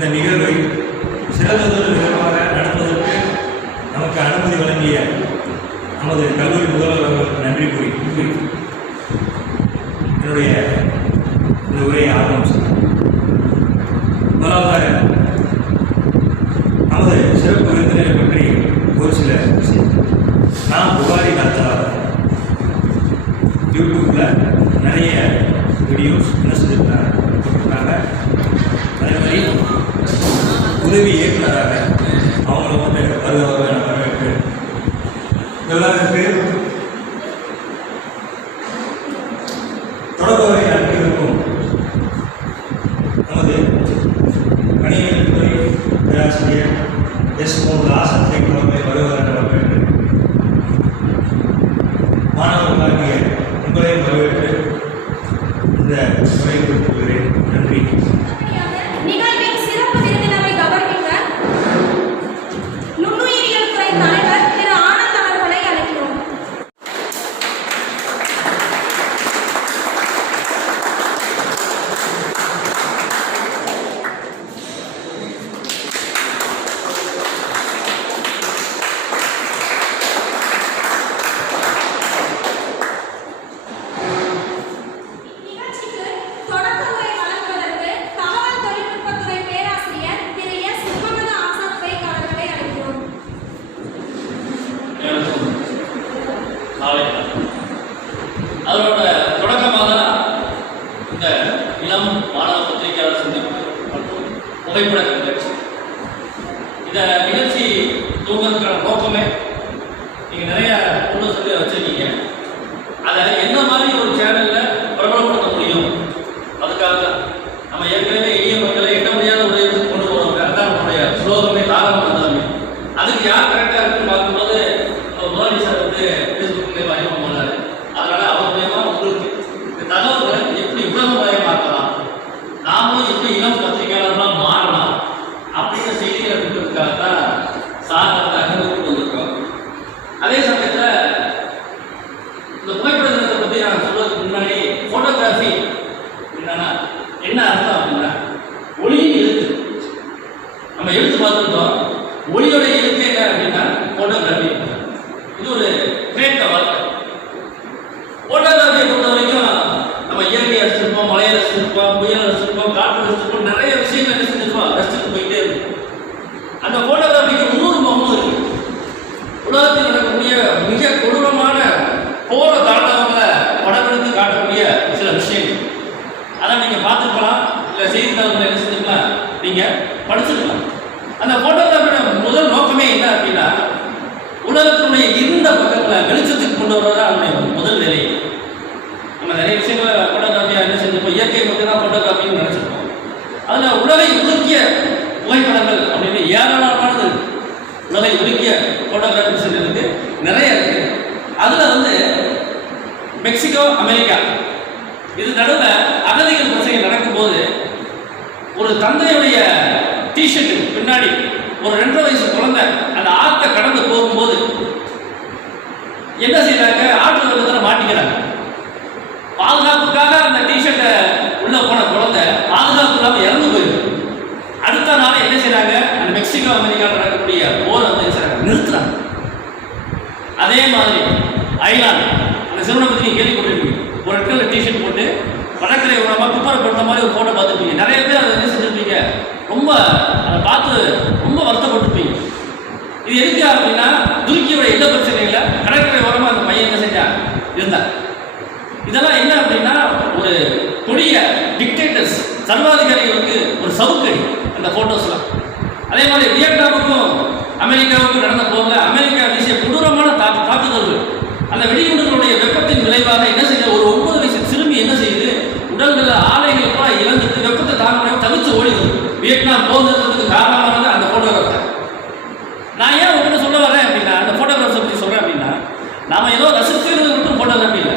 இந்த நிகழ்வை சிறந்ததொரு நிகழ்வாக நடத்துவதற்கு நமக்கு அனுமதி வழங்கிய நமது கல்லூரி முதல்வர் அவர்களுக்கு நன்றி கூறி என்னுடைய இந்த உரையை ஆரம்பிச்சு முதலாவதாக நமது சிறப்பு விருந்தினரை பற்றி ஒரு சில விஷயம். நான் புகாரி நடத்தலாக யூடியூப்பில் நிறைய வீடியோஸ் என்ன செஞ்சுருக்காங்க. அதே மாதிரி உதவி இயக்குநராக அவங்கள வந்து வருவாங்க வரவேற்று எல்லாருக்கு தொடர்புரை அளித்திருக்கும் நமது கணினியல் துறை பேராசிரியர் எஸ் ராசன் அவர்களை வருவார் வரவேற்று மாணவர்களாகிய உங்களையும் வரவேற்று இந்த உரையை கொடுத்துள்ளேன். நன்றி. அதனோட தொடக்கமாக இந்த இளம் மாணவ பத்திரிகையாளர் சந்திப்பு மற்றும் புகைப்பட நிகழ்ச்சி. இந்த நிகழ்ச்சி தூங்குறதுக்கான நோக்கமே நீங்கள் நிறைய பொருள் சொல்லி வச்சிருக்கீங்க. அதை என்ன மாதிரி ஒரு சேனலில் பிரபலப்படுத்த முடியும், அதுக்காக நம்ம ஏற்கனவே எளிய மக்களை எட்ட முடியாத ஒரு இடத்துக்கு கொண்டு போகிறோம். அதுதான் நம்மளுடைய ஸ்லோகமே தாராளம் வந்தாலுமே அதுக்கு யார் கரெக்டாக இருக்குன்னு பார்க்கும்போது முதலாளி சார் வந்து ஃபேஸ்புக் மூலியமாக அறிமுகம் பண்ணார். அதனால அவர் மூலயமா உங்களுக்கு இந்த தகவல்களை எப்படி உலகமயமாக்கலாம், நாமளும் எப்படி இளம் பத்திரிகையாளர்களாக மாறலாம் அப்படிங்கிற செய்திகளை கொடுக்கறதுக்காக தான் சார் அந்த அகர்வுக்கு வந்திருக்கோம். அதே சமயத்தில் இந்த புகைப்பட தினத்தை பற்றி நான் சொல்வதற்கு முன்னாடி ஃபோட்டோகிராஃபி என்னன்னா என்ன அர்த்தம் அப்படின்னா ஒளியின் எழுத்து. நம்ம எழுத்து பார்த்துருந்தோம். ஒளியோட எழுத்து என்ன அப்படின்னா ஃபோட்டோகிராஃபி. இது ஒரு கிரேட்ட வார்த்தை. ஃபோட்டோகிராஃபியை பொறுத்த வரைக்கும் நம்ம இயற்கையை ரசிச்சிருப்போம், மலையை ரசிச்சிருப்போம், புயலை ரசிச்சிருப்போம், காற்று ரசிச்சிருப்போம், நிறைய விஷயங்கள் என்ன செஞ்சிருப்போம், ரசிச்சுட்டு போயிட்டே இருக்கும். அந்த ஃபோட்டோகிராஃபிக்கு இன்னொரு முகமும் இருக்கு. உலகத்தில் நடக்கக்கூடிய மிக கொடூரமான போற தாண்டவங்களை படம் எடுத்து காட்டக்கூடிய சில விஷயங்கள். அதை நீங்கள் பார்த்துருக்கலாம், இல்லை செய்தித்தாள்களை என்ன செஞ்சுக்கலாம், நீங்கள் படிச்சிருக்கலாம். அந்த ஃபோட்டோகிராஃபியோட முதல் நோக்கமே என்ன அப்படின்னா உலகத்தினுடைய இருந்த பக்கத்தில் வெளிச்சத்துக்கு கொண்டு வரதான் அவனுடைய முதல் வேலை. நம்ம நிறைய விஷயங்களை ஃபோட்டோகிராஃபியாக என்ன செஞ்சிருப்போம், இயற்கை மட்டும்தான் ஃபோட்டோகிராஃபின்னு நினச்சிருப்போம். அதில் உலகை உருக்கிய புகைப்படங்கள் அப்படின்னு ஏராளமானது உலகை உருக்கிய ஃபோட்டோகிராஃபி செஞ்சதுக்கு நிறைய இருக்கு. அதில் வந்து மெக்சிகோ, அமெரிக்கா இது நடுவில் அகதிகள் பிரச்சனை நடக்கும்போது ஒரு தந்தையுடைய டிஷர்ட் பின்னாடி ஒரு 2.5 வயசு குழந்தை அந்த ஆற்றை கடந்து போகும்போது என்ன செய்யறாங்க, ஆற்று வெள்ளத்தில் மாட்டிக்கிறாங்க. பாதுகாப்புக்காக அந்த டிஷர்ட்டை உள்ள போன குழந்தை பாதுகாப்பு இல்லாமல் இறந்து போயிருக்கு. அடுத்த நாள் என்ன செய்யறாங்க, அந்த மெக்சிகோ அமெரிக்காவில் நடக்கக்கூடிய போரை வந்து நிறுத்துறாங்க. அதே மாதிரி ஐலாந்து அந்த சிறுவனை பற்றி நீங்கள் கேள்விப்பட்டிருப்பீங்க. ஒரு இடத்துல டிஷர்ட் போட்டு வடக்கரை உரமாக துப்புரப்படுத்த மாதிரி ஒரு ஃபோட்டோ பார்த்துருப்பீங்க. நிறைய பேர் அதை என்ன செஞ்சுருப்பீங்க, ரொம்ப அதை பார்த்து ரொம்ப வருத்தப்பட்டிருப்பீங்க. இது எதுக்கு அப்படின்னா துருக்கியோட எந்த பிரச்சனையில் கடற்கரை ஓரமாக அந்த பையன் என்ன செஞ்சா இருந்தார். இதெல்லாம் என்ன அப்படின்னா ஒரு கொடிய டிக்டேட்டர்ஸ், சர்வாதிகாரிகளுக்கு ஒரு சவுக்கடி அந்த ஃபோட்டோஸ்லாம். அதே மாதிரி வியட்நாமுக்கும் அமெரிக்காவுக்கும் நடந்த போதில் அமெரிக்கா வீசிய கொடூரமான தாக்குதல்கள், அந்த வெடிகுண்டுகளுடைய வெப்பத்தின் விளைவாக என்ன செய்ய ஒரு 9 வயசு சிறுமி என்ன செய்யுது, உடல்கள் ஆலைகள் கூட இழந்துட்டு வெப்பத்தை தாங்க தவிச்சு ஓடிது. வியட்நாம் போகிறதுக்கு காரணமானது அந்த ஃபோட்டோகிராஃபர். நான் ஏன் உங்கள்கிட்ட சொல்ல வரேன் அப்படின்னா, அந்த ஃபோட்டோகிராஃபரை பற்றி சொல்கிறேன் அப்படின்னா, நாம் ஏதோ ரசிக்கிறது மட்டும் ஃபோட்டோகிராஃபி இல்லை.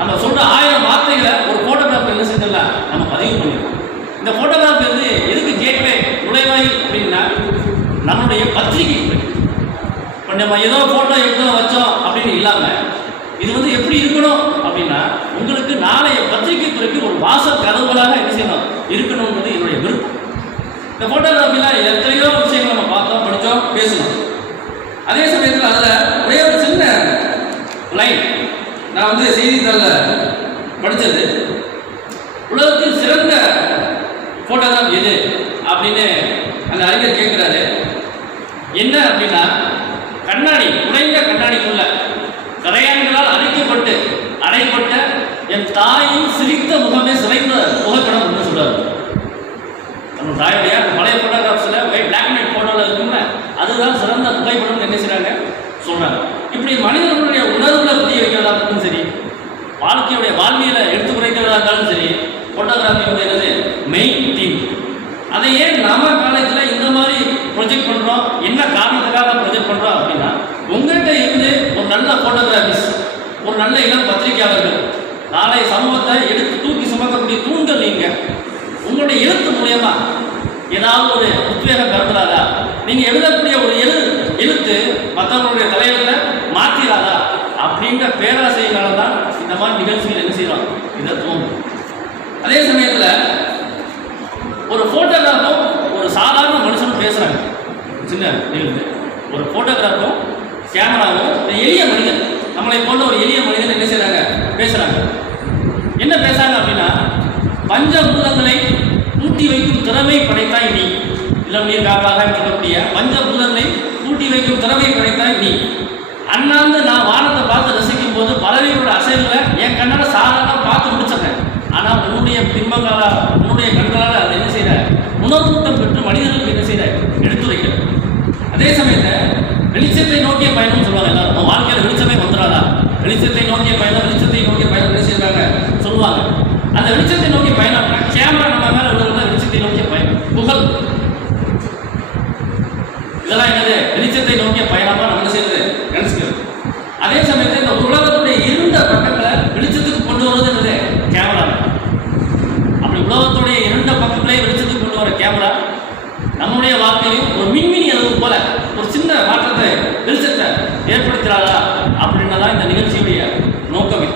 நம்ம சொல்கிற 1000 வார்த்தைகளை ஒரு ஃபோட்டோகிராஃபர் என்ன செஞ்சிடலாம், நம்ம பதிவு பண்ணிடலாம். இந்த ஃபோட்டோகிராஃபி வந்து எதுக்கு கேட்வே நுழைவாய் அப்படின்னா நம்மளுடைய பத்திரிகை. இப்போ நம்ம ஏதோ ஃபோட்டோ எடுத்தோம் வச்சோம் அப்படின்னு இல்லாமல் இது வந்து எப்படி இருக்கணும் அப்படின்னா உங்களுக்கு நாளைய பத்திரிகை துறைக்கு ஒரு வாசல் கதவுகளாக என்ன செய்யணும் இருக்கணும்ன்றது என்னுடைய விருப்பம். இந்த ஃபோட்டோகிராஃபிலாம் எத்தனையோ விஷயங்கள் நம்ம பார்த்தோம், படித்தோம், பேசணும். அதே சமயத்தில் அதில் ஒரே ஒரு சின்ன லைன் நான் வந்து செய்தித்தாளில் படித்தது, உலகத்தில் சிறந்த ஃபோட்டோகிராஃப் எது அப்படின்னு அந்த அறிஞர் கேட்குறாரு. என்ன அப்படின்னா, கண்ணாடி, உடைந்த கண்ணாடிக்குள்ள கரையான்களால் அடைப்பட்ட என் தாயின் சிரித்த முகமே சிலைந்த புகைப்படம் சொல்றாரு. நம்ம தாயுடைய அந்த பழைய ஃபோட்டோகிராஃப்ஸில் பிளாக் அண்ட் ஒயிட் ஃபோட்டோவில் இருக்கும்ல, அதுதான் சிறந்த புகைப்படம் என்ன செய்கிறாங்க சொல்றாங்க. இப்படி மனிதர்களுடைய உணர்வுகளை புரிய வைக்கிறதா இருந்தாலும் சரி, வாழ்க்கையுடைய வாழ்வியலை எடுத்து குறைக்கிறதா இருந்தாலும் சரி, ஃபோட்டோகிராஃபியுடைய மெயின் தீம். அதை ஏன் நம்ம காலேஜில் இந்த மாதிரி ப்ரொஜெக்ட் பண்ணுறோம், என்ன காரணத்துக்காக ப்ரொஜெக்ட் பண்ணுறோம் அப்படின்னா, உங்கள்கிட்ட இருந்து ஒரு நல்ல ஃபோட்டோகிராஃபிஸ், ஒரு நல்ல இளம் பத்திரிகையாளர்கள், நாளை சமூகத்தை எடுத்து தூக்கி சுமக்கக்கூடிய தூண்கள் நீங்கள். உங்களுடைய எழுத்து மூலியமா ஏதாவது ஒரு உத்வேகம் கருதுறாதா? நீங்கள் எழுதக்கூடிய ஒரு எழுத்து மற்றவங்களுடைய தலையெழுத்தை மாற்றிடாதா அப்படின்ற பேராசையினால தான் இந்த மாதிரி நிகழ்ச்சிகள் என்ன செய்யலாம், இதை தோணும். அதே சமயத்தில் ஒரு ஃபோட்டோகிராஃபும் ஒரு சாதாரண மனுஷனும் பேசுகிறாங்க. சின்ன நிகழ்வு, ஒரு ஃபோட்டோகிராஃபும் கேமராவும் எளிய மனிதன், நம்மளை போன்ற ஒரு எளிய மனிதன் என்ன செய்கிறாங்க, பேசுகிறாங்க. என்ன பேசுகிறாங்க அப்படின்னா, பஞ்சபூதங்களை கூட்டி வைக்கும் திறமை படைத்தாய் நீ. இளம் நீர் காக்காக சொல்லக்கூடிய பஞ்சபூதங்களை கூட்டி வைக்கும் திறமை படைத்தாய் நீ. அண்ணாந்து நான் வானத்தை பார்த்து ரசிக்கும் போது பறவைகளோட அசைவுகளை என் கண்ணால் சாதாரண பார்த்து முடிச்சிடுறேன். ஆனால் உன்னுடைய பின்பங்களால், உன்னுடைய கண்களால் அதை என்ன செய்கிற, உணர்வூட்டம் பெற்று மனிதர்களுக்கு என்ன செய்கிற, எடுத்து வைக்கிற. அதே சமயத்தில் வெளிச்சத்தை நோக்கிய பயணம் சொல்லுவாங்க எல்லாரும். வாழ்க்கையில் வெளிச்சமே வந்துடாதா, வெளிச்சத்தை நோக்கிய பயணம் என்ன செய்யறாங்க சொல்லுவாங்க. அந்த வெளிச்சத்தை நோக்கிய பயணம், கேமரா நம்ம மேலே உள்ளது வெளிச்சத்தை நோக்கிய பயணம், புகழ், இதெல்லாம் என்னது, வெளிச்சத்தை நோக்கிய பயணமாக நம்ம செய்யறது நினைச்சுக்கிறது. அதே சமயத்தில் இந்த உலகத்துடைய இருண்ட பக்கங்களை வெளிச்சத்துக்கு கொண்டு வருவது என்னது, கேமரா. அப்படி உலகத்துடைய இருண்ட பக்கங்களே வெளிச்சத்துக்கு கொண்டு வர கேமரா நம்முடைய வாழ்க்கையும் ஒரு மின்மினி அளவு போல ஒரு சின்ன மாற்றத்தை, வெளிச்சத்தை ஏற்படுத்துகிறாரா அப்படின்னதான் இந்த நிகழ்ச்சியுடைய நோக்கமே.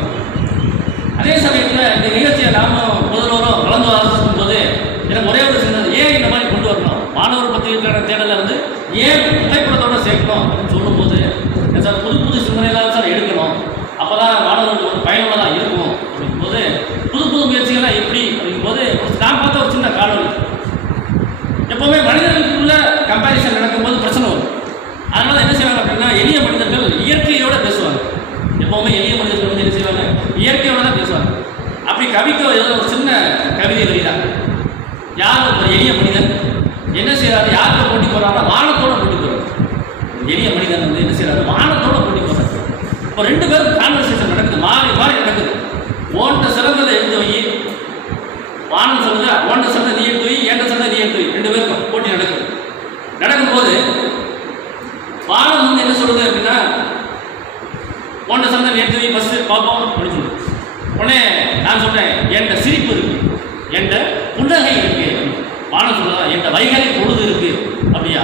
அதே சமயத்தில் இந்த நிகழ்ச்சியை நாம் முதல்வரும் கலந்து ஆலோசிக்கும் போது எனக்கு ஒரே ஒரு சின்னது, ஏன் இந்த மாதிரி கொண்டு வரணும், மாணவர் பத்திரிகைக்கான தேடலை வந்து ஏன் புகைப்படத்தோடு சேர்க்கணும் அப்படின்னு சொல்லும்போது, சார் புது புது சிந்தனைலாம் சார் எடுக்கணும், அப்போ தான் மாணவர்களுக்கு ஒரு பயனுள்ளதாக இருக்கும் அப்படிங்கும்போது, புது புது முயற்சிகள்லாம் எப்படி அப்படிங்கும்போது நான் பார்த்த ஒரு சின்ன காணொலி. எப்போவுமே மனிதர்களுக்குள்ள கம்பேரிசன் நடக்கும்போது பிரச்சனை வரும். அதனால என்ன செய்வாங்க அப்படின்னா, எளிய மனிதர்கள் இயற்கையோட பேசுவாங்க. எப்போவுமே எளிய மனிதர்கள் வந்து என்ன செய்வாங்க, இயற்கையோட தான் பேசுவாங்க. அப்படி கவிக்கு ஏதோ ஒரு சின்ன கவிதை வரிதான். யார் ஒரு எளிய மனிதன் என்ன செய்யறாரு, யாருக்கு போட்டி போறாருன்னா வானத்தோட போட்டி போறாரு. எளிய மனிதன் வந்து என்ன செய்யறாரு, வானத்தோட போட்டி போறாரு. இப்போ ரெண்டு பேரும் கான்வர்சேஷன் நடக்குது, மாறி மாறி நடக்குது. ஓன்ட்ட சிறந்ததை எடுத்து வை, வானம் சொல்லுது, ஓன்ட்ட சிறந்த நீ எடுத்து வை, ஏன்ட்ட சிறந்த நீ எடுத்து வை, ரெண்டு பேருக்கும் போட்டி நடக்கும்போது வானம் வந்து என்ன சொல்லுது அப்படின்னா, ஓன்ட்ட சிறந்த நீ எடுத்து வை ஃபர்ஸ்ட் பார்ப்போம் அப்படின்னு சொல்லுது. உடனே நான் சொல்றேன், என்கிட்ட சிரிப்பு இருக்கு, என்கிட்ட புன்னகை இருக்கு. வானம் சொல்லுதா, என்கிட்ட வைகாரி பொழுது இருக்கு. அப்படியா,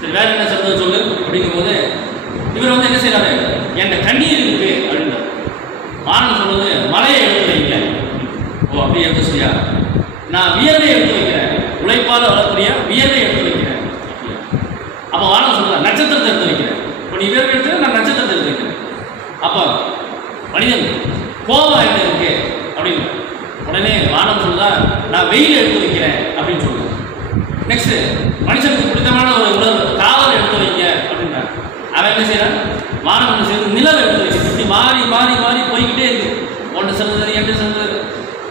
சரி வேற என்ன சிறந்தது சொல்லு அப்படிங்கும்போது இவர் வந்து என்ன செய்யறாரு, என்கிட்ட கண்ணீர் இருக்கு அப்படின்றார். வானம் சொல்லுது, மலையை எடுத்து வைங்க. ஓ அப்படி எடுத்து சொல்லியா, நான் வியர்வை எடுத்து வைக்கிறேன், உழைப்பால் வரக்கூடிய வியர்வை எடுத்து வைக்கிறேன். அப்போ வானம் சொல்லுதா, நட்சத்திரத்தை எடுத்து வைக்கிறேன். இப்போ நீ வியர்வை எடுத்து நான் நட்சத்திரத்தை எடுத்து வைக்கிறேன். அப்போ மனிதன் கோபம் என்ன இருக்கு அப்படின்னு உடனே வானம் சொல்லுதா, நான் வெயில் எடுத்து வைக்கிறேன் அப்படின்னு சொல்லுவேன். நெக்ஸ்ட் மனுஷனுக்கு பிடித்தமான ஒரு உணர்வு காவல் எடுத்து வைங்க அப்படின்றாங்க. அவன் என்ன செய்யறான், வானம் என்ன செய்யறது, நிலவை எடுத்து வைக்கிறது. இப்படி மாறி மாறி மாறி போய்கிட்டே இருக்கு. ஒன்று சிறந்தது, எட்டு சிறந்தது.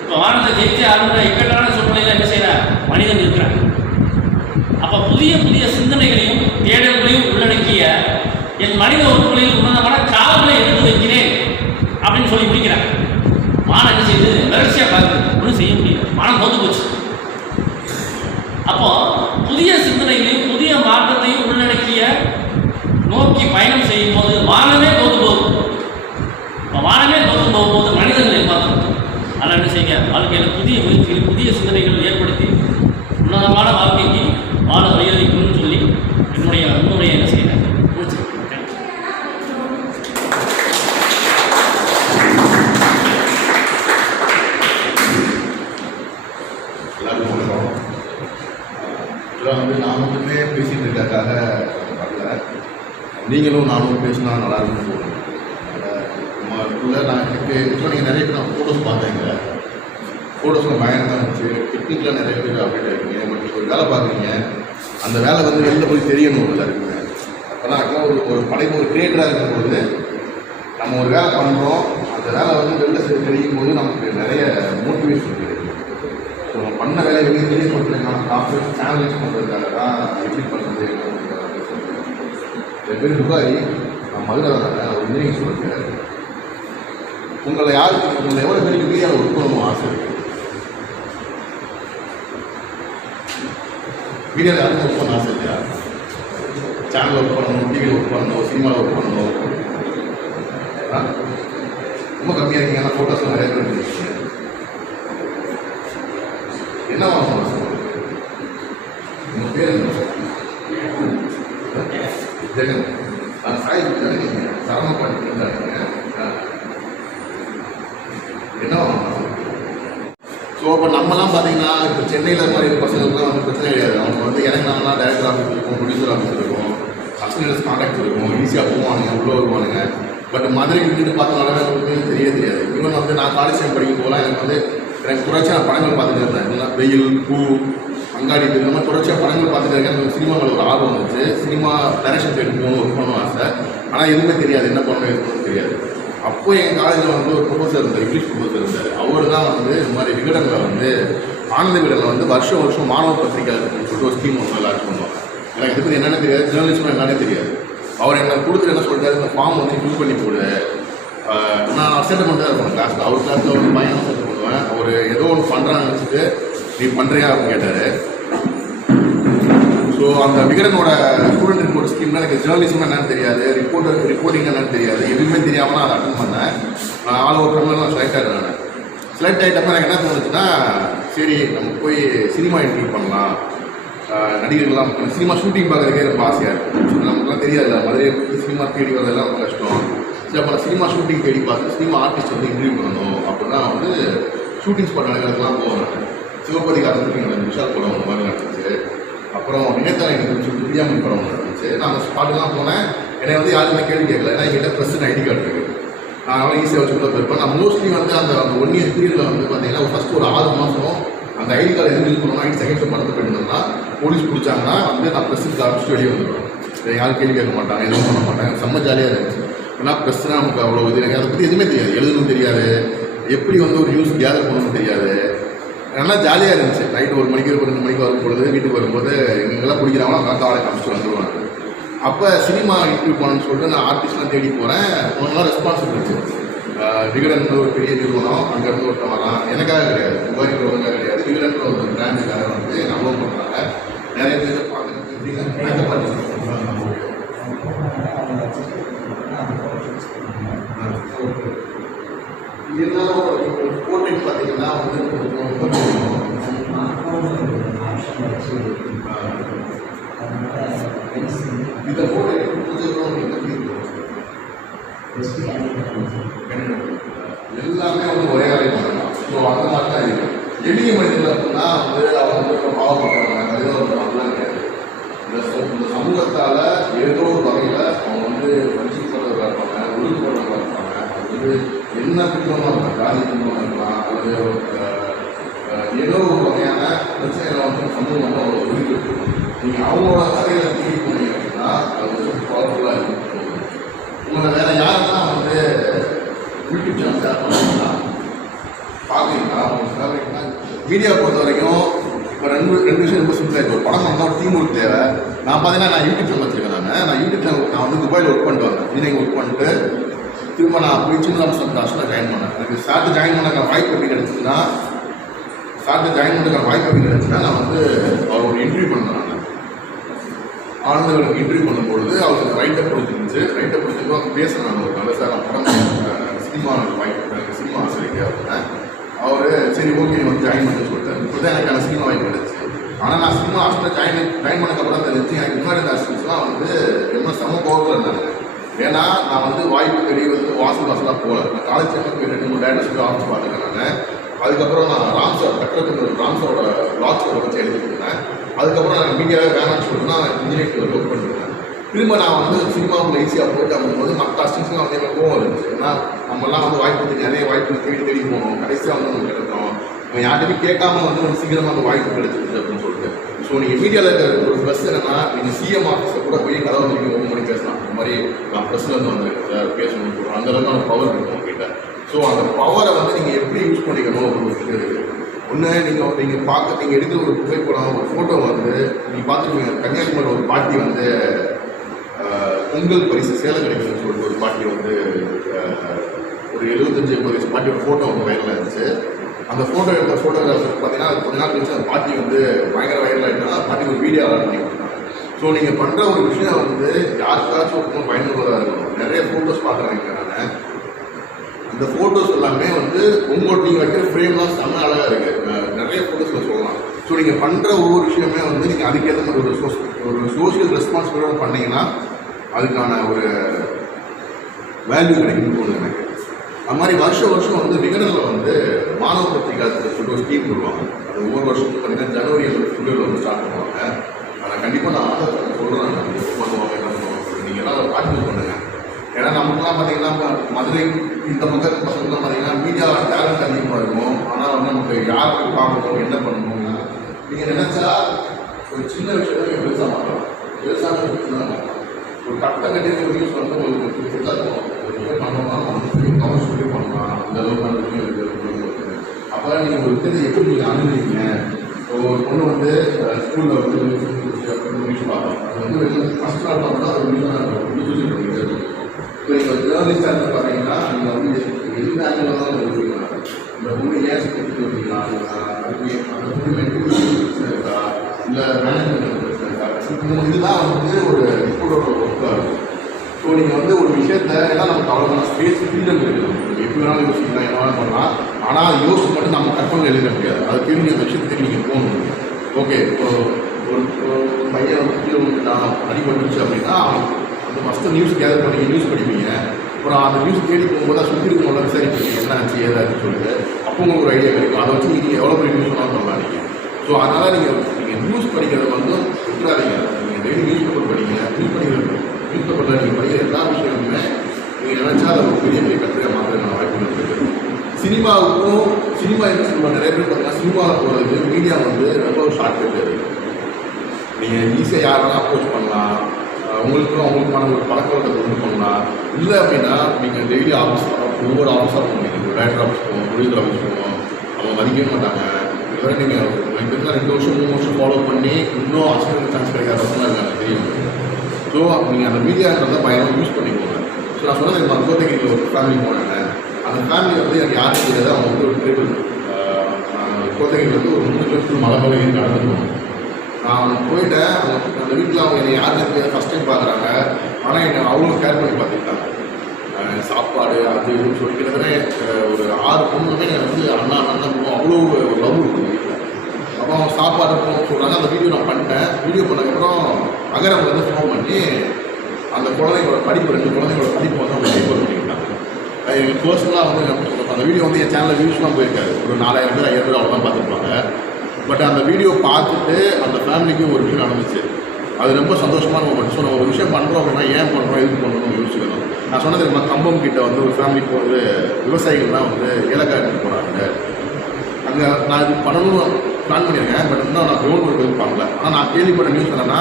இப்போ வானத்தை ஜெயிச்சு ஆரம்ப இக்கட்டான சூழ்நிலையில் என்ன செய்யற மனிதன் இருக்கிறான். அப்போ புதிய புதிய சிந்தனைகளையும் தேடல்களையும் உள்ளடக்கிய என் மனித உறுப்புகளில் உன்னதமான காவலை எடுத்து வைக்கிறேன் அப்படின்னு சொல்லி முடிக்கிறான். வானம் என்ன செய்யுது, வறட்சியாக பார்க்குது, ஒன்றும் செய்ய முடியல, வானம் தோத்து போச்சு. அப்போ புதிய சிந்தனைகளையும் புதிய மாற்றத்தையும் உள்ளடக்கிய நோக்கி பயணம் செய்யும் போது வானமே தோத்து போகும். வானமே தோத்து போகும்போது மனிதர்களை பார்க்கணும். அதனால் என்ன செய்யுங்க, வாழ்க்கையில் புதிய முயற்சிகள் புதிய சிந்தனைகள் ஏற்படுத்தி உன்னதமான வாழ்க்கைக்கு வாழ வழியளிக்கணும்னு சொல்லி என்னுடைய என்ன செய்யறேன் முடிச்சு. எல்லாருக்கும் வணக்கம். நீங்களும் நானும் பேசினா நல்லா இருக்கும்னு தோணும். நம்மக்குள்ளே நான் எனக்கு ஆக்சுவலாக நீங்கள் நிறைய பேர் நான் ஃபோட்டோஸ் பார்த்தேங்க. ஃபோட்டோஸில் பயங்கரமாக இருந்துச்சு. டெக்னிக்கலாக நிறைய பேர் அப்டேட் ஆகிருக்கீங்க. பட் நீங்கள் ஒரு வேலை பார்க்குறீங்க, அந்த வேலை வந்து வெளில போய் தெரியணும் இல்லை இருக்குங்க. அப்போனா ஒரு படைப்பு ஒரு கிரியேட்டராக இருக்கும்போது நம்ம ஒரு வேலை பண்ணுறோம், அந்த வேலை வந்து வெளில தெரியும் போது நமக்கு நிறைய மோட்டிவேஷன் இருக்குது. ஸோ நம்ம பண்ண வேலையை வெளியே தெரியப்படுத்துறதுக்கான ப்ராசஸ் சேனலைஸ் பண்ணுறதுக்காக தான் எப்படி பண்ணுறது என் பேர் துபாரி. நான் மதுரை தான், ஒரு இன்ஜினியரிங் ஸ்டூடெண்ட். உங்களை எவ்வளோ பேருக்கு மீடியாவில் ஒர்க் பண்ணணும் ஆசை இருக்குது? மீடியாவில் யாருக்கும் ஒர்க் பண்ண ஆசை இல்லையா? சேனலில் ஒர்க் பண்ணணும், டிவியில் ஒர்க் பண்ணணும், சினிமாவில் ஒர்க் பண்ணணும். ரொம்ப கம்மியாக இருக்கீங்க. ஆனால் ஃபோட்டோஸில் நிறைய பேர் இருக்கீங்க. என்ன வாங்கணும் சார்? உங்கள் பேர் என்ன? ஜெகன். நான் சாய் நினைக்கிறீங்க, சரமப்பாடி நினைக்கிறீங்க. என்ன வாங்கணும்? ஸோ இப்போ நம்மலாம் பார்த்தீங்கன்னா இப்போ சென்னையில் மாதிரி பசங்களுக்குலாம் வந்து பிரச்சனை கிடையாது. அவங்க வந்து எனக்கு நாங்களாம் டைரக்டர் ஆஃபீஸ் இருக்கும், ப்ரொடியூசர் ஆஃபீஸ் இருக்கும், அசிஸ்டன்ஸ் கான்டாக்ட் இருக்கும், ஈஸியாக போவானுங்க, உள்ளே வருவானுங்க. பட் மதுரை விட்டுட்டு பார்த்தனால எனக்கு தெரியாது. இவன் வந்து நான் காலேஜ் டைம் படிக்கும் போகலாம் எனக்கு தொடர்ச்சியாக படங்கள் பார்த்துட்டு இருந்தேன். இல்லைன்னா வெயில், பூ, அங்காடி, இந்த மாதிரி தொடர்ச்சியாக படங்கள் பார்த்துட்டு இருக்கேன். எனக்கு சினிமா மேலே ஒரு ஆர்வம் வந்துச்சு. சினிமா டைரக்ஷன் சைடு போகணும், ஒர்க் பண்ணணும் ஆசை. ஆனால் எதுவுமே தெரியாது, என்ன பண்ணணும் எதுவும் தெரியாது. அப்போ எங்கள் காலேஜில் வந்து ஒரு ப்ரொஃபஸர் இருந்தார், இங்கிலீஷ் ப்ரொஃபஸர் இருந்தார். அவர் தான் வந்து இந்த மாதிரி விகடனில் வந்து ஆனந்த விகடனில் வந்து வருஷம் மாணவர் பத்திரிகை சொல்லிட்டு ஒரு ஸ்கீம் ஒன்று லான்ச் பண்ணுவாங்க. எனக்கு இதை பற்றி என்னென்ன தெரியாது, ஜேர்னலிஸ்ட்னா என்னன்னே தெரியாது. அவர் என்ன கொடுத்துட்டு என்ன சொல்லிட்டாரு, இந்த ஃபார்ம் வந்து ஃபில் பண்ணி போடு. நான் அசெப்ட் பண்ணிட்டு தான் இருப்பேன் கிளாஸில். அவர் கிளாஸில் ஒரு பையன் அசெப்ட் பண்ணுவேன். அவர் ஏதோ ஒன்று பண்ணுறான்னு நினச்சிட்டு நீ பண்ணுறியா அப்படின்னு கேட்டார். ஸோ அந்த விகடனோட ஸ்டூடெண்ட் ரிப்போர்ட் ஸ்கீம்னா எனக்கு ஜேர்னலிசம் என்னன்னு தெரியாது, ரிப்போர்ட்டிங் என்னன்னு தெரியாது, எதுவுமே தெரியாமல் நான் அதை அட்டன் பண்ணேன். நான் ஆல் ஓவர் தமிழில் நான் செலக்ட் ஆகிட்டேன். நான் செலக்ட் ஆகிட்டப்ப எனக்கு என்ன தோணுச்சுன்னா, சரி நம்ம போய் சினிமா இன்டர்வியூ பண்ணலாம், நடிகர்கள்லாம் சினிமா ஷூட்டிங் பார்க்குறதுக்கே ரொம்ப ஆசையாக இருக்கும். நமக்குலாம் தெரியாது, மதுரை சினிமா தேடி வரதெல்லாம் ரொம்ப கஷ்டம். சரி அப்போ சினிமா ஷூட்டிங் தேடி பார்த்து சினிமா ஆர்டிஸ்ட் வந்து இன்டர்வியூ பண்ணணும் அப்படின்னா வந்து ஷூட்டிங் ஸ்பாட் நடக்கிறதுலாம் போவேன். சிவபதி காலத்துக்கு எனக்கு விஷால் படம் அந்த மாதிரி நடந்துச்சு. அப்புறம் நினைத்தால் எனக்கு சொல்லிட்டு பிரியாமணி படம் நடந்துச்சு. நான் அந்த ஸ்பாட்டுலாம் போனேன். என்னை வந்து யாருமே கேள்வி கேட்கல, ஏன்னா என்கிட்ட ப்ரெஸ் ஐடி கார்டு இருக்குது. நான் அவ்வளோ ஈஸியாக வச்சு கூட போயிருப்பேன். நான் மோஸ்ட்லி வந்து அந்த 1 இயர் பீரியடில் வந்து பார்த்தீங்கன்னா ஃபஸ்ட்டு ஒரு 6 மாதம் அந்த ஐடி கார்டு எதுவும் யூஸ் பண்ணணும், 8 செகண்ட்ஸில் படத்து போயிருந்தோம்னா போலீஸ் பிடிச்சாங்கன்னா வந்து நான் ப்ரெஸ்ஸுக்கு ஆரம்பிச்சுட்டு வெளியே வந்துடுவேன். யாரும் கேள்வி கேட்க மாட்டாங்க, எதுவும் பண்ண மாட்டாங்க. செம்ம ஜாலியாக இருந்துச்சு. ஏன்னா ப்ரெஸ்னால் நமக்கு அவ்வளோ இது எனக்கு அதை பற்றி எதுவுமே தெரியாது, எழுதணும் தெரியாது, எப்படி வந்து ஒரு நியூஸ் கேதர் பண்ணணும்னு தெரியாது. நல்லா ஜாலியாக இருந்துச்சு. நைட்டு 1 மணிக்கு 2 மணிக்கு வரும்பொழுது வீட்டுக்கு வரும்போது எங்கெல்லாம் குடிக்கிறாங்களோ அங்கே காலை காமிச்சிட்டு வந்துடுவாங்க. அப்போ சினிமா இன்டர்வியூ போகணுன்னு சொல்லிட்டு நான் ஆர்டிஸ்ட்லாம் தேடி போகிறேன். ஒரு நாள் ரெஸ்பான்சிபிள் இருந்துச்சு. விகடன் ஒரு பெரிய நிறுவனம், அங்கேருந்து ஒருத்தன் வரான். எனக்காக கிடையாது, துபாய்க்கு ஒழுங்காக கிடையாது, விகடன் ஒரு பிராண்டுக்காக வந்து அலோவ் பண்ணுறாங்க. நிறைய பேர் பார்க்குறேன். இருந்தாலும் போர்ட்ரேட் பார்த்தீங்கன்னா வந்து இதை போர்ட்ரேட் எல்லாமே வந்து ஒரே வேலை பண்ணலாம். ஸோ அந்த மாதிரி தான் இருக்குது. எளிய மனிதர்கள் அப்படின்னா வந்து அவங்க வந்து பாவப்பட்டாங்க, அப்படிலாம் கிடையாது. இந்த சமூகத்தால் ஏதோ ஒரு வகையில் அவங்க வந்து வஞ்சிக்கப்படுறதா இருப்பாங்க, ஒழுங்குபடுறதா இருப்பாங்க. அது வந்து என்ன குற்றமாக இருக்கலாம், ஜாதி குற்றமாக இருக்கலாம், அல்லது ஏதோ ஒரு வகையான பிரச்சனைகளை வந்து சமூகம் வந்து அவ்வளோ ஒழுங்கு. நீங்கள் அவங்களோட கதையில் தீர்வு பண்ணீங்க அப்படின்னா அது வந்து பவர்ஃபுல்லாக இருக்கும். உங்களை வேறு யாரெல்லாம் வந்து யூடியூப் சேனல் ஷேர் பண்ணுறீங்கன்னா பார்க்குறீங்களா? உங்களுக்கு ஃபேவரட்னா மீடியாவை பொறுத்த வரைக்கும் இப்போ ரெண்டு விஷயம் ரொம்ப சிம்பிளாக இருக்குது. ஒரு படம் பண்ணால் ஒரு டீம் ஒர்க் தேவை. நான் பார்த்தீங்கன்னா நான் யூடியூப் சேனல் வச்சுருக்கேன். நான் யூடியூப் சேனல் நான் வந்து துபாயில் ஒர்க் பண்ணிட்டு வந்தேன். இன்ஜினியரிங் ஒர்க் பண்ணிட்டு திரும்ப நான் போய் சின்ன ஆஸ்டில் ஜாயின் பண்ணேன். எனக்கு சார்ட்டு ஜாயின் பண்ண வாய்ப்பு எப்படி கிடச்சிதுன்னா நான் வந்து அவர் ஒரு இன்டர்வியூ பண்ணேன். ஆனந்தவருக்கு இன்டர்வியூ பண்ணும்பொழுது அவருக்கு ரைட்டப் பிடிச்சிருந்துச்சு. ரைட்டப் பிடிச்சிருக்கோம் அவங்க பேசுகிறேன். நான் ஒரு நல்ல சார் நான் படம் சினிமா வாய்ப்பு எனக்கு சினிமா ஆசிரியர் அப்படின்னேன். அவர் சரி ஓகே வந்து ஜாயின் பண்ணி சொல்லிட்டேன். இப்போ தான் எனக்கான சினிமா வாய்ப்பு கிடச்சி. ஆனால் நான் சினிமா ஆசிரியர் ஜாயின் பண்ணதுக்கப்புறம் தெரிஞ்சு எனக்கு முன்னாடி இந்த ஆசிரியர்ஸ்லாம் வந்து ரொம்ப சம கோபத்தில் இருந்தாங்க. ஏன்னா நான் வந்து வாய்ப்பு வெளியே வந்து வாசலாக போகல. நான் காலேஜ் டைமில் போய் 2-3 டேரக்டர்ஸ் ஆஃபீஸ் பார்த்துருக்கேன். நான் அதுக்கப்புறம் நான் ராம்சார் கட்டத்தில் ராம்சாரோட பிளாக்ஸோட வச்சு எழுதிட்டு இருந்தேன். அதுக்கப்புறம் நான் மீடியாவே வேணாம்னு சொல்லிட்டு நான் இன்ஜினியரிங் ஒர்க் பண்ணிருந்தேன். திரும்ப நான் வந்து சினிமாவுக்குள்ள ஈஸியாக போயிட்டு அப்படிங்கும்போது மற்ற அசிஸ்டன்ஸ்லாம் வந்து எனக்கு கோவம் இருந்துச்சு. ஏன்னா நம்மலாம் வந்து வாய்ப்பு நிறைய வாய்ப்பு தேடி போகணும், கடைசியாக வந்து நமக்கு கிடைக்கும், நம்ம யார்கிட்டையும் கேட்காம வந்து ஒரு சீக்கிரமாக அந்த வாய்ப்பு கிடைச்சிருச்சு அப்படின்னு சொல்லிட்டு. ஸோ நீங்கள் மீடியாவில் ஒரு ப்ளஸ் என்னன்னா, நீங்கள் சிஎம் ஆஃபீஸை கூட போய் கதவை நீங்கள் ஓப்பன் பண்ணி பேசலாம். இந்த மாதிரி நான் ப்ரெஸ்லேருந்து வந்துருக்கேன் பேசணும்னு சொல்கிறோம், அந்த அளவுக்கு அந்த பவர் இருக்கும் உங்ககிட்ட. ஸோ அந்த பவரை வந்து நீங்கள் எப்படி யூஸ் பண்ணிக்கணும் அப்படின்னு ஒரு விஷயம் இருக்குது. ஒன்று நீங்கள் எடுக்கிற ஒரு புகைப்படம் ஒரு ஃபோட்டோ வந்து நீங்கள் பார்த்துருப்பீங்க, கன்னியாகுமரியில் ஒரு பாட்டி வந்து பொங்கல் பரிசு சேலம் கிடைக்குதுன்னு சொல்லிட்டு ஒரு பாட்டி வந்து ஒரு 75-80 வயசு பாட்டியோட ஃபோட்டோ வந்து வைரலாக இருந்துச்சு. அந்த ஃபோட்டோ எடுத்த ஃபோட்டோகிராஃபர் பார்த்தீங்கன்னா கொஞ்ச நாள் கழிச்சு அந்த பாட்டி வந்து பயங்கர வைரலாக இருந்தால் அந்த பாட்டி ஒரு வீடியோ ஆர்டர் பண்ணி கொடுத்தாங்க. ஸோ நீங்கள் பண்ணுற ஒரு விஷயம் வந்து யாருக்காச்சும் ஒருத்தரும் பயனுள்ளதாக இருக்கணும். நிறைய ஃபோட்டோஸ் பார்க்குறாங்க நான், அந்த ஃபோட்டோஸ் எல்லாமே வந்து உங்களோட நீங்கள் வைக்கிற ஃப்ரேம்லாம் செம்ம அழகாக இருக்குது, நிறைய ஃபோட்டோஸில் சொல்லலாம். ஸோ நீங்கள் பண்ணுற ஒவ்வொரு விஷயமே வந்து நீங்கள் அதுக்கேற்ற மாதிரி ஒரு சோஷியல் ரெஸ்பான்சிபிலிட்டியோட பண்ணிங்கன்னா அதுக்கான ஒரு வேல்யூ கிடைக்கும்னு தோணுது எனக்கு. அது மாதிரி வருஷம் வந்து விகடனில் வந்து மாணவ பத்திரிகாரத்தை சொல்லிட்டு ஒரு ஸ்கீம் சொல்லுவாங்க. அது ஒவ்வொரு வருஷமும் பார்த்தீங்கன்னா ஜனவரி அந்த பிப்ரவரியில் வந்து ஸ்டார்ட் பண்ணுவாங்க. அதை கண்டிப்பாக நான் ஆதரவு சொல்கிறேன், பண்ணுவாங்க என்ன பண்ணுவாங்க, நீங்கள் எல்லாம் அதை பார்ட்டிசிபேட் பண்ணுங்கள். ஏன்னா நமக்குலாம் பார்த்தீங்கன்னா மதுரை இந்த பக்கத்து பசங்கள்லாம் பார்த்தீங்கன்னா மீடியா டேலண்ட் அதிகமாக இருக்கும். ஆனால் வந்து நமக்கு யாருக்கு பார்க்கணும் என்ன பண்ணணும்னா நீங்கள் நினச்சா ஒரு சின்ன விஷயத்தை நீங்கள் பெருசாக மாற்றலாம். பெருசாக ஒரு கட்டம் கட்டி ஒரு நியூஸ் வந்து உங்களுக்கு பெருசாக இருக்கும். ஒரு விஷயம் பண்ணோம்னா கவர் சொல்லி பண்ணலாம், இந்த அளவுக்கான விஷயம் இருக்குது. அப்போ நீங்கள் ஒரு விஷயத்தை எப்படி நீங்கள் அனுபவிங்க. ஒரு பொண்ணு வந்து ஸ்கூலில் வந்து நியூஸ் பார்க்கலாம், அது வந்து ஃபஸ்ட் நாள் பார்த்தா ஒரு நியூஸ் பண்ணிட்டு. ஸோ நீங்கள் ஜேர்னலிஸ்டாக இருந்து பார்த்தீங்கன்னா நீங்கள் வந்து எந்த ஆங்கிளில் தான் எழுதிக்கலாம், இந்த ஊர் ஏன் சுற்றி வச்சுக்கலாம், அதுக்கு அந்த ஊர் மென்டல் இருக்கா இல்லை மேனேஜ்மெண்ட் பிரச்சனை இருக்கா, இதுதான் வந்து ஒரு ரிப்போர்ட்டோட ஒர்க்காக இருக்கும். ஸோ நீங்கள் வந்து ஒரு விஷயத்த ஏன்னா நமக்கு அவ்வளோதான் ஸ்பேஸ் ஃப்ரீடம் இருக்குது, நீங்கள் எப்படி வேணாலும் யோசிக்கலாம், என்ன வேணாலும் பண்ணலாம். ஆனால் அது யோசிச்சு மட்டும் நம்ம கற்பனை எழுத முடியாது, அதை தெரிஞ்சு அந்த விஷயத்துக்கு நீங்கள் போகணும். ஓகே, இப்போ ஒரு பையன் வந்து கீழே வந்து நான் அடிபட்டுருச்சு அப்படின்னா அந்த ஃபஸ்ட்டு நியூஸ் கேதர் பண்ணி நியூஸ் படிப்பீங்க. அப்புறம் அந்த நியூஸ் தேடி போகும்போது அதை சுற்றி இருக்கவங்க சரி என்ன ஆச்சு ஏதாச்சுன்னு சொல்லிட்டு அப்போ உங்களுக்கு ஒரு ஐடியா கிடைக்கும். அதை வச்சு நீங்கள் எவ்வளோ பெரிய நியூஸ் வேணாலும் பண்ணலாம் நீங்கள். ஸோ அதனால் நீங்கள் நியூஸ் படிக்கிறத வந்து விட்டுறாதீங்க. நீங்கள் டெய்லி நியூஸ் பேப்பர் படிங்க. நியூஸ் பேப்பரில் நீங்கள் படிக்கிற எல்லா விஷயமுமே நீங்கள் நினச்சா அதை ஒரு பெரிய பெரிய கட்டுரையாக மாற்றுறதுக்கான வாய்ப்புகள் இருக்குது. சினிமா என்ன சொல்லுவாங்க, நிறைய பேர் பார்த்தீங்கன்னா சினிமாவில் போகிறது மீடியா வந்து ரொம்ப ஒரு ஷார்ட் கட் இருக்குது. நீங்கள் ஈஸியாக யாரெல்லாம் அப்ரோச் பண்ணலாம், அவங்களுக்கான ஒரு பழக்கவழக்கத்தை கொண்டு பண்ணலாம். இல்லை அப்படின்னா நீங்கள் டெய்லி ஆஃபீஸ் ஒவ்வொரு ஆஃபீஸாக போகணும், ஒரு டைரக்டர் ஆஃபீஸ் போகணும், ப்ரொடியூசர் ஆஃபீஸ் போகணும், அவங்க மதிக்கவே மாட்டாங்க. இதுவரை நீங்கள் எனக்கு 2 வருஷம் 3 வருஷம் ஃபாலோ பண்ணி இன்னும் அசிஸ்டன்ட் சான்ஸ் கிடைக்காத பசங்களாக இருக்காங்க தெரியும். ஸோ நீங்கள் அந்த மீடியான்றதை பயணம் யூஸ் பண்ணிக்கோங்க. ஸோ நான் சொன்னது நான் கோத்தகிரியில் ஒரு ஃபேமிலி போனேன். அந்த ஃபேமிலி வந்து எனக்கு யாரும் தெரியாது, அவங்க வந்து ஒரு ட்ரிபிள் கோத்தகிரியில் வந்து ஒரு 3 கிலோமீட்டர் மலை மேலே ஏறி நடந்து போகணும். நான் போயிட்டேன். அந்த வீட்டில் அவங்க என்னை யாரும் ஃபஸ்ட் டைம் பார்க்குறாங்க, ஆனால் என்னை அவங்களும் கேர் பண்ணி பார்த்துக்கிட்டாங்க. சாப்பாடு அது இதுன்னு சொல்லி கிட்டத்தட்ட ஒரு 6 பொண்ணுமே வந்து அண்ணா போவோம், அவ்வளோ ஒரு லவ் இருக்கும் வீட்டில். அப்போ அவங்க சாப்பாடு போகணும்னு சொல்கிறாங்க. அந்த வீடியோ நான் பண்ணிட்டேன். வீடியோ பண்ணதுக்கப்புறம் அகரம் வந்து ஃபோன் பண்ணி அந்த குழந்தைங்களோட படிப்பு 2 குழந்தைங்களோட படிப்பு வந்து அவங்க ரிப்போர்ட் பண்ணிக்கிட்டாங்க. எனக்கு பர்சனலாக வந்து அந்த வீடியோ வந்து என் சேனலில் வியூஸ்லாம் போயிருக்காரு, ஒரு 4000 பேர் 5000 பேர் அவ்வளோதான் பார்த்துருப்பாங்க. பட் அந்த வீடியோ பார்த்துட்டு அந்த ஃபேமிலிக்கு ஒரு விஷயம் நடந்துச்சு, அது ரொம்ப சந்தோஷமான மூமெண்ட். ஸோ நம்ம ஒரு விஷயம் பண்ணுறோம் அப்படின்னா ஏன் பண்ணுறோம் எதுக்கு பண்ணுறோம்னு யோசிக்கணும். நான் சொன்னது கம்பம் கிட்ட வந்து ஒரு ஃபேமிலி போகிறது விவசாயிகள்லாம் வந்து ஏலக்காய் எடுத்து போகிறாங்க. அங்கே நான் இது பண்ணணும்னு பிளான் பண்ணியிருக்கேன், பட் இன்னும் நான் கிரௌண்ட் ஒர்க் எதுவும் பண்ணல. ஆனால் நான் கேள்விப்பட்ட நியூஸ் என்னன்னா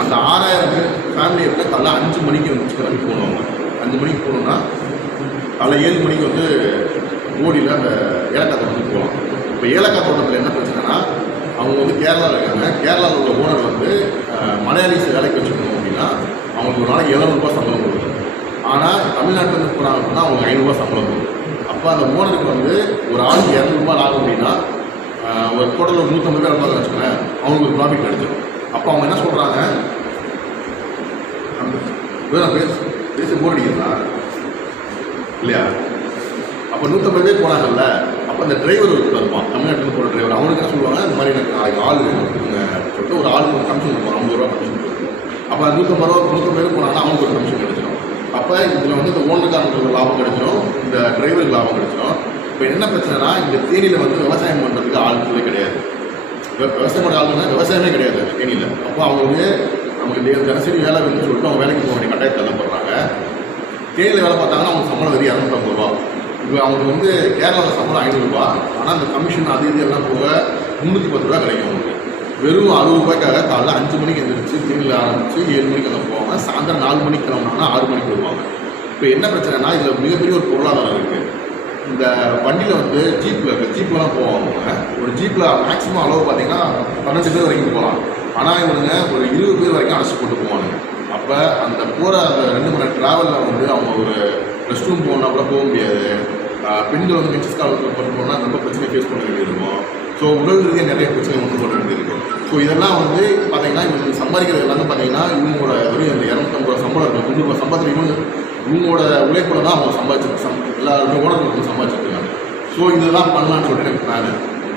அந்த 6000 பேர் ஃபேமிலியை விட காலைல 5 மணிக்கு வந்து கிளம்பி போகணும். 5 மணிக்கு போகணுன்னா காலைல 7 மணிக்கு வந்து ஓடியில் அந்த ஏலக்காய் தோட்டத்துக்கு போகலாம். இப்போ ஏலக்காய் தோட்டத்தில் என்ன பிரச்சனைனா அவங்க வந்து கேரளாவில் இருக்காங்க. கேரளாவில் உள்ள ஓனர் வந்து மலையாளிஸ் வேலைக்கு வச்சுக்கணும் அப்படின்னா அவங்களுக்கு ஒரு நாளைக்கு 700 ரூபா சம்பளம் கொடுக்கும். ஆனால் தமிழ்நாட்டிலேருந்து போகிறாங்க அப்படின்னா அவங்க 500 ரூபா சம்பளம் கொடுக்கும். அப்போ அந்த ஓனருக்கு வந்து ஒரு ஆளுக்கு 200 ரூபா லாபம் அப்படின்னா ஒரு டோட்டல் ஒரு 150 பேர் இருப்பாங்க வச்சுக்கோங்களேன், அவங்களுக்கு ஒரு ப்ராஃபிட் கிடைச்சிடும். அப்போ அவங்க என்ன சொல்கிறாங்க, பேச போர் அடிக்கிறதா இல்லையா? அப்போ 150 பேர் போனாங்கல்ல, அப்போ அந்த டிரைவர் இருப்பான் தமிழ்நாட்டில் போகிற டிரைவர், அவனுக்கு என்ன சொல்லுவாங்க, இந்த மாதிரி எனக்கு ஆள் வேணும் அப்படின்னு சொல்லிட்டு ஒரு ஆளுக்கு ஒரு கமிஷன் இருக்கும், 50 ரூபா கமிஷன் கொடுக்கும். அப்போ 150 பேர் போனாங்கன்னா அவனுக்கு ஒரு கமிஷன் கிடைச்சிடும். அப்போ இதில் வந்து இந்த ஓனருக்காரங்களுக்கு லாபம் கிடைச்சிடும், இந்த டிரைவருக்கு லாபம் கிடைச்சிடும். இப்போ என்ன பிரச்சனைனா இந்த தேனியில் வந்து விவசாயம் பண்ணுறதுக்கு ஆட்களே கிடையாது. விவசாயம் பண்ணுற ஆளுன்னா விவசாயமே கிடையாது தேனியில். அப்போ அவங்களுக்கு நம்ம நமக்கு தினசரி வேலை வேணும்னு சொல்லிட்டு அவங்க வேலைக்கு போக வேண்டிய கட்டாயத்தை தள்ளப்படுறாங்க. தேயிலை வேலை பார்த்தாங்கன்னா அவங்க சம்பளம் வெறும் 250 ரூபா. இப்போ அவங்களுக்கு வந்து கேரளாவில் சம்பளம் 500 ரூபா. ஆனால் அந்த கமிஷன் அது இது எல்லாம் போக 310 ரூபா கிடைக்கும் அவங்களுக்கு. வெறும் 60 ரூபாய்க்காக காலைல 5 மணிக்கு எழுந்திரிச்சு தேயிலை ஆரம்பித்து 7 மணிக்கு எல்லாம் போவாங்க. சாயந்தரம் 4 மணிக்கு கிளம்புனாங்கன்னா 6 மணிக்கு வருவாங்க. இப்போ என்ன பிரச்சனைனா இதில் மிகப்பெரிய ஒரு பொருளாதாரம் இருக்குது. இந்த வண்டியில் வந்து ஜீப்லாம் போவாங்க. ஒரு ஜீப்பில் மேக்ஸிமம் அளவு பார்த்தீங்கன்னா 12 பேர் வரைக்கும் போகலாம். ஆனால் இவங்க ஒரு 20 பேர் வரைக்கும் அடைச்சி போட்டு போவாங்க. அப்போ அந்த போகிற அந்த 2 மணி நேரம் ட்ராவலில் வந்து அவங்க ஒரு ரெஸ்ட் ரூம் போனால் கூட போக முடியாது. பெண்கள் வந்து மென்சஸ் காலத்தில் போனால் ரொம்ப பிரச்சனை ஃபேஸ் பண்ண வேண்டியது இருக்கும். ஸோ உடல் ரீதியாக நிறைய பிரச்சனை ஒன்று பண்ண வேண்டியது இருக்கும். ஸோ இதெல்லாம் வந்து பார்த்தீங்கன்னா இவங்க சம்பாதிக்கிறது எல்லாமே பார்த்தீங்கன்னா இவங்களோட வெறும் அந்த 250 ரூபா சம்பளம் இருக்கும். 300 ரூபா சம்பளத்தில் இவங்களோட உழைப்பில் தான் அவங்க சம்பாதிச்சிருக்காங்க. எல்லாருமே ஓடர்களுக்கும் சம்பாதிச்சிருக்காங்க. ஸோ இதெல்லாம் பண்ணலான்னு சொல்லிட்டு எனக்கு பிளான்.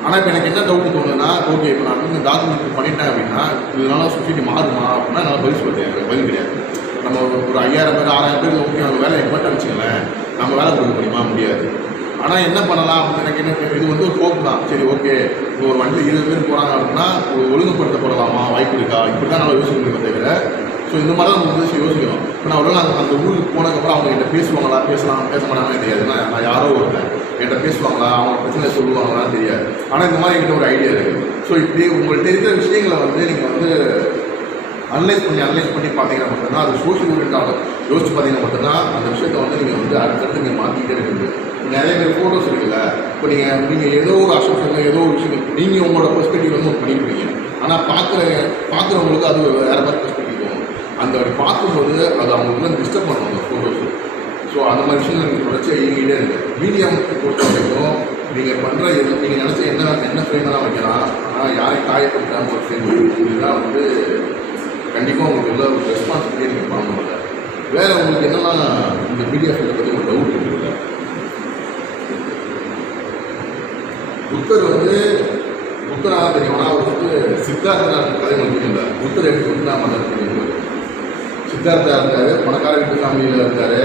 ஆனால் இப்போ எனக்கு என்ன டவுட் தோணுதுன்னா, ஓகே இப்போ நான் வந்து டாக்குமெண்ட் பண்ணிட்டேன் அப்படின்னா இதனால சொசைட்டி மாறுமா அப்படின்னா என்னால் பதில் சொல்லிட்டேன். எனக்கு பதில் கிடையாது. நம்ம ஒரு 5000 பேர் 6000 பேர் ஓகே அவங்க வேலை எக்ஸ்பர்ட் வச்சுக்கலேன், நம்ம வேலை கொடுக்க முடியுமா? முடியாது. ஆனால் என்ன பண்ணலாம் அப்படின்னு எனக்கு என்ன, இது வந்து ஒரு ஹோப் தான். சரி ஓகே இப்போ ஒரு வண்டியில் 20 பேர் போகிறாங்க அப்படின்னா ஒழுங்குபடுத்தப்படலாமா, வாய்ப்பு இருக்கா, இப்படி தான் நம்ம யோசிக்க முடியுமே தவிர. ஸோ இந்த மாதிரி தான் நம்ம வந்து யோசிக்கணும். இப்போ நான் ஒரு அந்த ஊருக்கு போனதுக்கப்புறம் அவங்க என்கிட்ட பேசுவாங்களா, பேச மாட்டாங்கன்னு தெரியாது. நான் யாரோ ஒருத்தன் என்கிட்ட பேசுவாங்களா, அவங்க பிரச்சனை சொல்லுவாங்களான்னு தெரியாது. ஆனால் இந்த மாதிரி என்கிட்ட ஒரு ஐடியா இருக்குது. ஸோ இப்படி உங்களுக்கு தெரிந்த விஷயங்களை வந்து நீங்கள் வந்து அனலைஸ் பண்ணி பார்த்தீங்கன்னா மட்டும்தான் அது சோஷியல் ஓரியன்டாக யோசிச்சு பார்த்தீங்கன்னா மட்டும்தான் அந்த விஷயத்தை வந்து நீங்கள் வந்து அடுத்தடுத்து நீங்கள் மாற்றிக்கிட்டே இருக்குது. நிறைய பேர் ஃபோட்டோஸ் இருக்குல்ல, இப்போ நீங்கள் ஏதோ ஒரு அசோசியேஷன் ஏதோ ஒரு விஷயம் நீங்கள் உங்களோட பெர்ஸ்பெக்டிவ் வந்து பண்ணியிருப்பீங்க. ஆனால் பார்க்குறவங்களுக்கு அது வேறு மாதிரி பெர்ஸ்பெக்டிவ் தோணும். அந்த அப்படி பார்க்கும்போது அது அவங்களுக்கு வந்து டிஸ்டர்ப் பண்ணுவாங்க ஃபோட்டோஸு. ஸோ அந்த மாதிரி விஷயங்கள் நீங்கள் தொடர்ச்சியாக இயங்கிட்டே இருக்குது. மீடியா பொறுத்த வரைக்கும் நீங்கள் பண்ணுற நீங்கள் நினச்ச என்ன ஃப்ரேம்லாம் வைக்கலாம், ஆனால் யாரையும் காயப்படுத்தாமல் ஒரு ஃப்ரேம் இதுதான் வந்து கண்டிப்பாக உங்களுக்கு எல்லா ஒரு ரெஸ்பான்சிபிலிட்டியை நீங்கள் பண்ண முடியல. வேறு உங்களுக்கு என்னெல்லாம் இந்த மீடியா ஃபீல்டை பற்றி ஒரு டவுட் இருக்குல்ல? புத்தராக தெரியும். ஆனால் அவர் வந்து சித்தார்த்தா கதை உங்களுக்கு இல்லை. புத்தர் எப்படி புத்தராக தெரியும். சித்தார்த்தா இருந்தார், பணக்கார வீட்டு ஃபேமிலியில் இருந்தார்.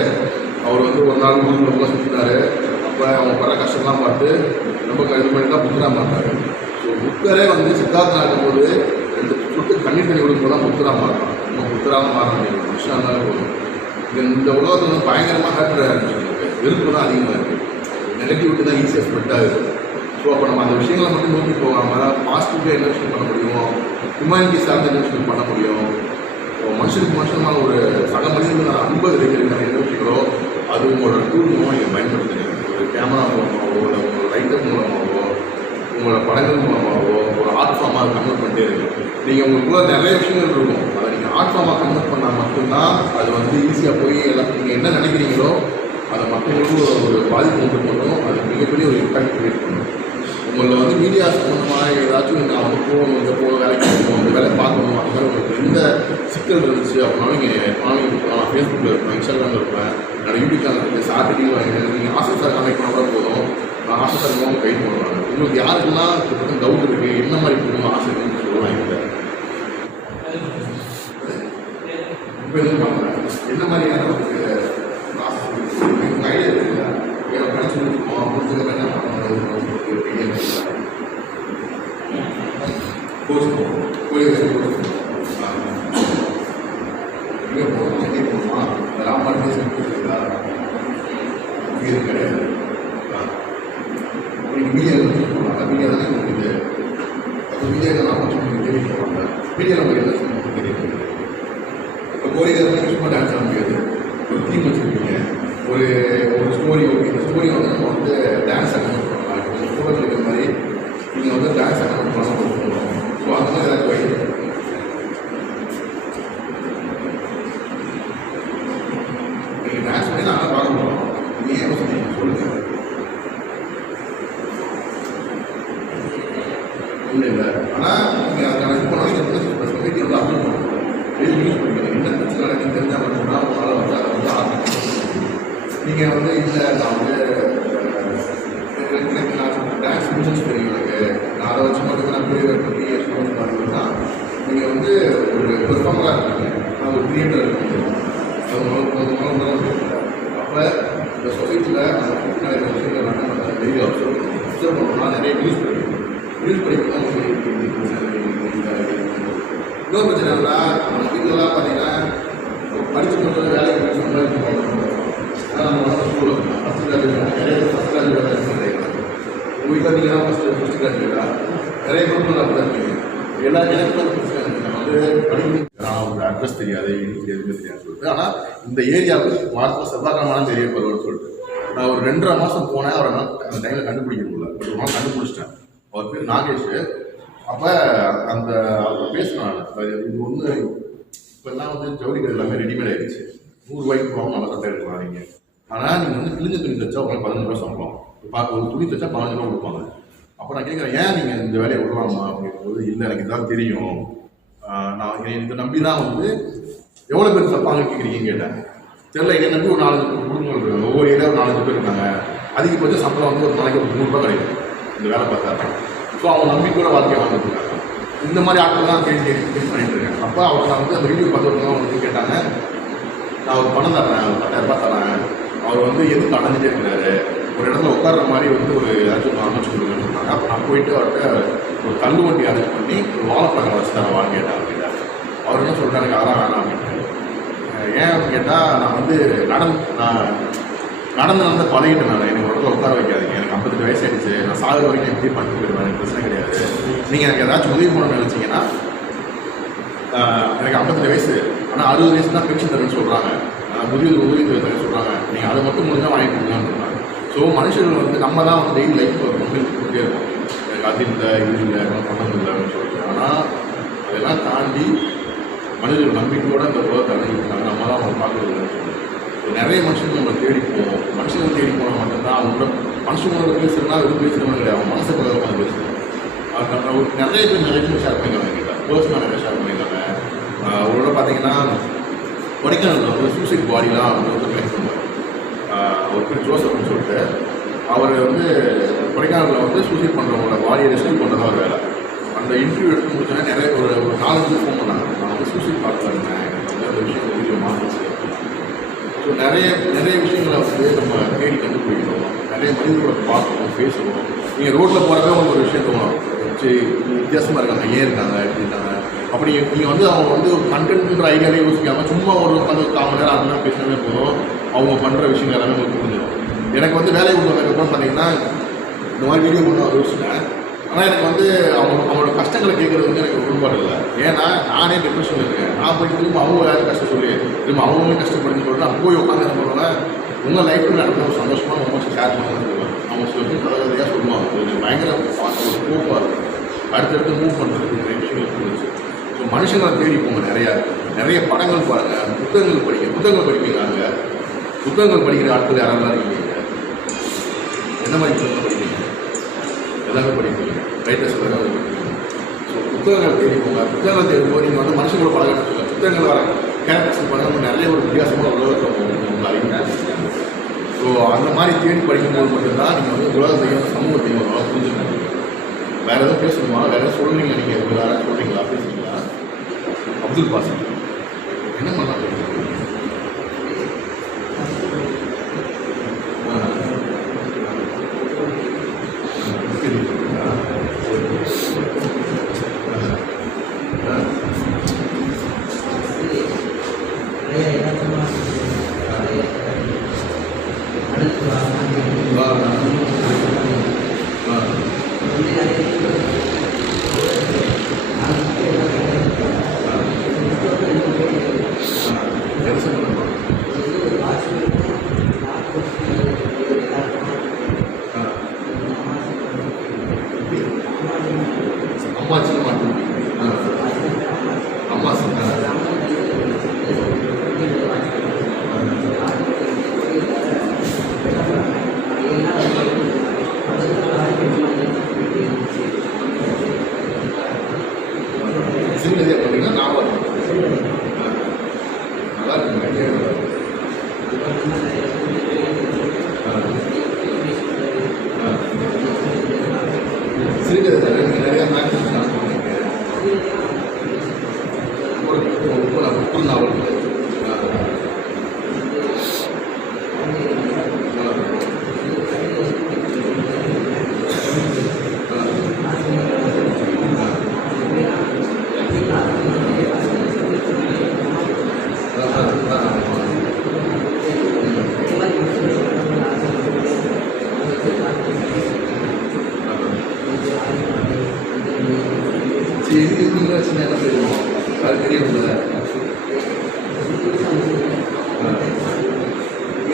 அவர் வந்து ஒரு நாள் ஊருக்குள்ள சுற்றினார். அப்போ அவங்க பல கஷ்டம்லாம் பார்த்து ரொம்ப இது பண்ணி தான் புத்தராக மாட்டார். ஸோ புத்தரே வந்து சித்தார்த்தா இருக்கும்போது 2 சொட்டு கண்ணீர் தண்ணி கொடுக்கும்போது தான் புத்தராக மாறலாம். நம்ம புத்தராக மாற வேண்டிய ஒரு விஷயம் இருந்தாலும் போதும். இந்த உலகத்தில் வந்து பயங்கரமாக ஹேட்டர் ஆரம்பிச்சிருக்கு. வெறுப்பு தான் அதிகமாக இருக்குது. நெகட்டிவிட்டி தான் ஈஸியாக ஸ்ப்ரெட் ஆகுது. ஸோ அப்போ நம்ம அந்த விஷயங்களை மட்டும் நோக்கி போகாமல் பாசிட்டிவாக என்ன விஷயம் பண்ண முடியும், ஹியூமானிட்டி சார்ந்த என்ன விஷயம் பண்ண முடியும், மனுஷனுக்கு மனுஷனாக ஒரு சக மனிதர்கள் அன்பு கிடைக்கிறது என்ன விஷயங்களோ அது உங்களோட டூல் மூலமாக நீங்கள் பயன்படுத்துங்க. ஒரு கேமரா மூலமாகவோ இல்லை உங்களோட லைட்டப் மூலமாகவோ உங்களோட படங்கள் மூலமாகவோ ஒரு ஆர்ட் ஃபார்மாக கன்வெர்ட் பண்ணிட்டே இருக்கு. நீங்கள் உங்களுக்குள்ள நிறைய விஷயங்கள் இருக்கும். அதை நீங்கள் ஆர்ட் ஃபார்மாக கன்வெர்ட் பண்ணால் மட்டும்தான் அது வந்து ஈஸியாக போய் எல்லாம் நீங்கள் என்ன நினைக்கிறீங்களோ அதை மக்களுக்கு ஒரு பாதிப்பு உண்டு பண்ணும். அது மிகப்பெரிய ஒரு இம்பாக்ட் கிரியேட் பண்ணும். உங்களை வந்து மீடியா சம்பந்தமாக ஏதாச்சும் நான் வந்து போகணும், இந்த போகணும், வேலைக்கு போகணும், இந்த வேலை பார்க்கணும், அந்த மாதிரி உங்களுக்கு எந்த சிக்கல் இருந்துச்சு அப்படின்னாலும் நீங்கள் நான் ஃபேஸ்புக்கில் இருப்பேன், இன்ஸ்டாகிராமில் இருப்பேன், என்னோட யூடியூப் சேனல் இருக்குது, சார் நீங்கள் ஆசை சார் கனெக்ட் பண்ண கூட போதும். நான் ஆசை சார் மூலம் கைட் பண்ணுவாங்க. உங்களுக்கு யாருக்கெல்லாம் டவுட் இருக்குது, என்ன மாதிரி போகணும் ஆசை இருக்குன்னு சொல்லலாம். இல்லை இப்போ எதுவும் பார்க்குறேன் என்ன மாதிரியான ஐடியா இருக்குல்ல, எனக்கு படிச்சு முடிச்சுக்கோம் முடிச்சதுக்கு என்ன பண்ணணும் கோர்ஸ் போகணும், கோயில் இங்கே போகணும், சென்னை போகணுமா, ராமபாட்டி இருக்குங்களா, இது கிடையாது. நீங்கள் மீடியாவில் போகலாம், மீடியா தானே உங்களுக்கு அப்போ மீடியாவில் நான் கொஞ்சம் தெரிவிக்க போவாங்க. மீடியாவில் உங்களுக்கு என்ன சொல்லணும் தெரியும். இப்போ கோரிக்கை சும்மா டான்ஸ் ஆட முடியாது. ஒரு தீம் வச்சுருப்பீங்க, ஒரு ஸ்டோரி. ஓகே இந்த ஸ்டோரி வந்து நம்ம வந்து டான்ஸ் அக்கௌண்ட் பண்ணலாம். இப்போ ஸ்டூடெண்ட் இருக்கிற மாதிரி நீங்கள் வந்து டான்ஸ் அக்கௌண்ட் பண்ணலாம் கொடுக்கணும். ஸோ அந்த மாதிரி ஏதாச்சும் வழி நீங்கள் டான்ஸ் பண்ணி நான் பார்க்க போகிறோம். நீங்கள் ஏன் சொன்னீங்க சொல்லுங்கள். இல்லை இல்லை ஆனால் நீங்கள் அதுக்கான இது பண்ணாலும் எந்த சொசைட்டி வந்து அப்ளை பண்ணணும். வெளியே யூஸ் பண்ணிக்கணும். என்ன பிரச்சனை நடக்குன்னு தெரிஞ்சால் மட்டும்தான் உங்களால் வந்து அதை வந்து ஆரம்பிக்கணும். நீங்கள் வந்து இல்லை நான் வந்து எனக்கு நான் டான்ஸ் பிஸ்னஸ் தெரியும், எனக்கு நான் அதை வச்சு மட்டும் நான் பெரிய எக்ஸ்பீரியன்ஸ் பார்த்தீங்கன்னா நீங்கள் வந்து ஒரு பெர்ஃபார்மராக இருக்கீங்க, நான் ஒரு கிரியேட்டர் இருக்கீங்க. அது அப்போ இந்த சொசைட்டியில் நிறைய விஷயங்கள் நம்ம டெய்லி அப்சர்வ் பண்ணோம்னா நிறைய நியூஸ் படிக்கணும். நியூஸ் படிக்கணும். இன்னொரு பிரச்சனை என்னன்னா நம்ம வீட்டிலலாம் பார்த்தீங்கன்னா படித்து முடிச்சது வேலைக்கு போய் சம்பாதிக்கணும். நம்ம ஸ்கூலில் ஃபஸ்ட் கிராஜுவேட் நிறைய ஃபஸ்ட் கிராஜுவேட் கிடையாது. உங்கள் வீட்டில் நீங்கள் ஃபஸ்ட் கிராஜுவேட்டா நிறைய குடும்பங்கள் அப்படி தான் இருக்குது. எல்லா எனக்கும் படிக்கணும் அட்ரஸ் தெரியாது எதுவுமே தெரியாது சொல்லிட்டு. ஆனால் இந்த ஏரியாவுக்கு வாரத்தில் செவ்வாய்க்கிழமை தெரிய போகிறோம்னு சொல்லிட்டு நான் ஒரு 2.5 மாதம் போனேன். அவரை அந்த டைமில் கண்டுபிடிக்க முடியல. ஒரு மாதம் கண்டுபிடிச்சிட்டேன். அவர் பேர் நாகேஷ். அப்போ அந்த அவர் பேசுனாங்க இது ஒன்று இப்போல்லாம் வந்து ஜவுளி கடை எல்லாமே ரெடிமேட் ஆகிடுச்சு. 100 ரூபாய்க்கு போகாமல் நல்லா சட்டை எடுக்கலாம் நீங்கள். ஆனால் நீங்கள் வந்து கிழிஞ்ச துணி தைச்சா உங்களுக்கு 15 ரூபா சம்பளம். பார்க்க ஒரு துணி தைச்சா 15 ரூபா கொடுப்பாங்க. அப்போ நான் கேட்குறேன் ஏன் நீங்கள் இந்த வேலையை விடலாமா அப்படிங்கும்போது இல்லை எனக்கு இதுதான் தெரியும், நான் இதை நம்பி தான் வந்து எவ்வளோ பேர் தப்பாங்க கேட்குறீங்கன்னு கேட்டேன். தெரியல என்னை நம்பி ஒரு 4 குடும்பங்கள் இருக்காங்க. ஒவ்வொரு ஏரியாவும் 4 பேர் இருக்காங்க. அதிகபட்ச சம்பளம் வந்து ஒரு நாளைக்கு ஒரு 100 ரூபா கிடைக்கும் இந்த வேலை பார்த்தா. ஸோ அவங்க நம்பி கூட வாழ்க்கையை வாழ்ந்துட்டு இருக்காங்க. இந்த மாதிரி ஆட்கள் தான் தேடி பண்ணிட்டு இருக்கேன். அப்போ அவங்க நான் வந்து அந்த வீடியோ பார்த்தவங்க வந்து கேட்டாங்க நான் ஒரு பணம் தரேன், ஒரு 10,000 ரூபாய் தரேன், அவர் வந்து எதுக்கு அடைஞ்சிட்டே இருக்கிறாரு, ஒரு இடத்துல உட்கார்ற மாதிரி வந்து ஒரு ஏதாச்சும் அமைச்சு கொடுக்குன்னு சொன்னாங்க. அப்போ நான் போயிட்டு அவர்கிட்ட ஒரு கல் வண்டி அரேஞ்ச் பண்ணி ஒரு வாழைப்பழம் வச்சு தரேன் வாங்க கேட்டேன் அப்படின்னா. அவர் என்ன சொல்லிட்டாரு அதெல்லாம் வேணாம் அப்படின்ட்டு. ஏன் அப்படின்னு கேட்டால் நான் வந்து நடந்து பழகிட்டேன். நான் எனக்கு ஒரு இடத்துல உட்கார வைக்காதீங்க, எனக்கு 58 வயசு ஆயிடுச்சு, நான் சாகு வரைக்கும் எப்படி பண்ணிட்டு போயிடுவேன், எனக்கு பிரச்சனை கிடையாது. நீங்கள் எனக்கு ஏதாச்சும் உதவி பண்ணணும்னு நினச்சிங்கன்னா எனக்கு 58 வயசு ஆனால் 60 வயசு தான் பென்ஷன் தரேன்னு சொல்கிறாங்க, உதவி தரேன்னு சொல்கிறாங்க, நீங்கள் அதை மட்டும் முடிஞ்சால் வாங்கி கொடுக்கலான்னு சொல்கிறாங்க. ஸோ மனுஷர்கள் வந்து நம்ம தான் வந்து டெய்லி லைஃப் கொடுத்துட்டே இருக்கோம். எனக்கு அது இல்லை இது இல்லை பண்ணது இல்லை அப்படின்னு சொல்லிட்டு. ஆனால் அதெல்லாம் தாண்டி மனிதர்கள் நம்பிக்கையோடு இந்த உலகத்தை அடைஞ்சிருக்காங்க. நம்ம தான் அவங்க பார்க்குறது. நிறைய மனுஷங்க நம்ம தேடி போவோம். மனுஷங்க தேடி போனால் மட்டும்தான் அவங்களோட மனுஷங்களோட பேசுகிறதுனா வெறும் பேசுகிறவங்க கிடையாது, அவங்க மனசை கூட உட்காந்து பேசுகிறோம். அது ஒரு நிறைய பேர் ஷேர் பண்ணிக்கலாம் என்கிட்ட பர்சனாக நிறைய ஷேர் பண்ணியிருக்காங்க. அவரோட பார்த்தீங்கன்னா கொடைக்கானலில் வந்து சூசைட் பாடிலாம் வந்து கலெக்ட் பண்ணுவார். அவர் பேர் ஜோசப்னு சொல்லிட்டு அவர் வந்து கொடைக்கானலில் வந்து சூசைட் பண்ணுறவங்களோட பாடியை ரெஸ்கியூ பண்ணுறதா ஒரு வேலை. அந்த இன்டர்வியூ எடுத்து முடிச்சோன்னா நிறைய ஒரு 4 பேர் ஃபோன் பண்ணாங்க, நான் வந்து சூசைட் பார்த்து இருந்தேன், எனக்கு வந்து அந்த விஷயம் வீடியோ மாறிச்சு. ஸோ நிறைய விஷயங்களை வந்து நம்ம தேடி கண்டுபிடிக்கணும். நிறைய மனிதர்களை பார்க்கணும், பேசணும். நீங்கள் ரோட்டில் போகிறப்ப உங்களுக்கு ஒரு விஷயம் தோணும், சரி வித்தியாசமாக இருக்காங்க, ஏன் இருக்காங்க எப்படின்னாங்க. அப்படி நீங்கள் வந்து அவங்க வந்து ஒரு கண்டென்ட்ன்ற ஐடியாவே யோசிக்காமல் சும்மா ஒரு 1 மணி நேரம் 1 நேரம் பேசினாலே போதும், அவங்க பண்ணுற விஷயங்கள் எல்லாமே உங்களுக்கு புரிஞ்சிடும். எனக்கு வந்து வேலையை கொடுத்ததுக்கப்புறம் பார்த்தீங்கன்னா இந்த மாதிரி வீடியோ பண்ண யோசிச்சேன். ஆனால் எனக்கு வந்து அவங்களோட கஷ்டங்களை கேட்குறது வந்து எனக்கு உடன்பாடு இல்லை. ஏன்னா நானே டிப்ரெஷனில் இருக்கேன். நான் போயிட்டு திரும்ப அவங்க யாரும் கஷ்டம் சொல்லி திரும்ப அவங்களுமே கஷ்டப்படுன்னு சொல்லிட்டு நான் போய் உட்காந்து என்ன பண்ணுவேன், உங்கள் லைஃப்பில் நடக்கிற ஒரு சந்தோஷமான மொமெண்ட்ஸ் ஷேர் பண்ணணும்னு சொல்லுவேன். அவங்க சொல்லி கலகதையாக சொல்லுவாங்க, ஒரு பயங்கர ஒரு கோப்பாக இருக்கும். அடுத்தடுத்து மூவ் பண்ணுறதுக்கு நிறைய விஷயங்கள் இருந்துச்சு. ஸோ மனுஷங்களை தேடி போங்க. நிறைய படங்கள் பாருங்கள், புத்தகங்கள் படிப்பீங்க. புத்தகங்கள் படிக்கிற ஆட்கள் யாரெல்லாம் இருக்கீங்க, என்ன மாதிரி புத்தகங்கள் படிப்பீங்க? எல்லாமே படிப்பீங்க, ரைட்டர்ஸ் எல்லாமே படிப்பீங்க. ஸோ புத்தகங்கள் தேடி போங்க. புத்தகங்கள் தேடி போய் நீங்கள் வந்து மனுஷங்களோட பழக சொல்லுங்கள். புத்தகங்கள் வர கேரக்டர்ஸ் பண்ணாமல் நிறைய ஒரு வித்தியாசமான உலகத்தை அறிவிங்க. ஸோ அந்த மாதிரி தேடி படிக்கும்போது மட்டும்தான் நீங்கள் வந்து உலகத்தையும் சமூகத்தையும் நல்லா புரிஞ்சுக்கணும். வேறு எதுவும் பேசணுமா, வேறு எதாவது சொல்கிறீங்க, நீங்கள் வேறு சொல்கிறீங்களா, பேசுகிறீங்களா? அப்துல் பாசிம் என்ன பண்ணலாம்?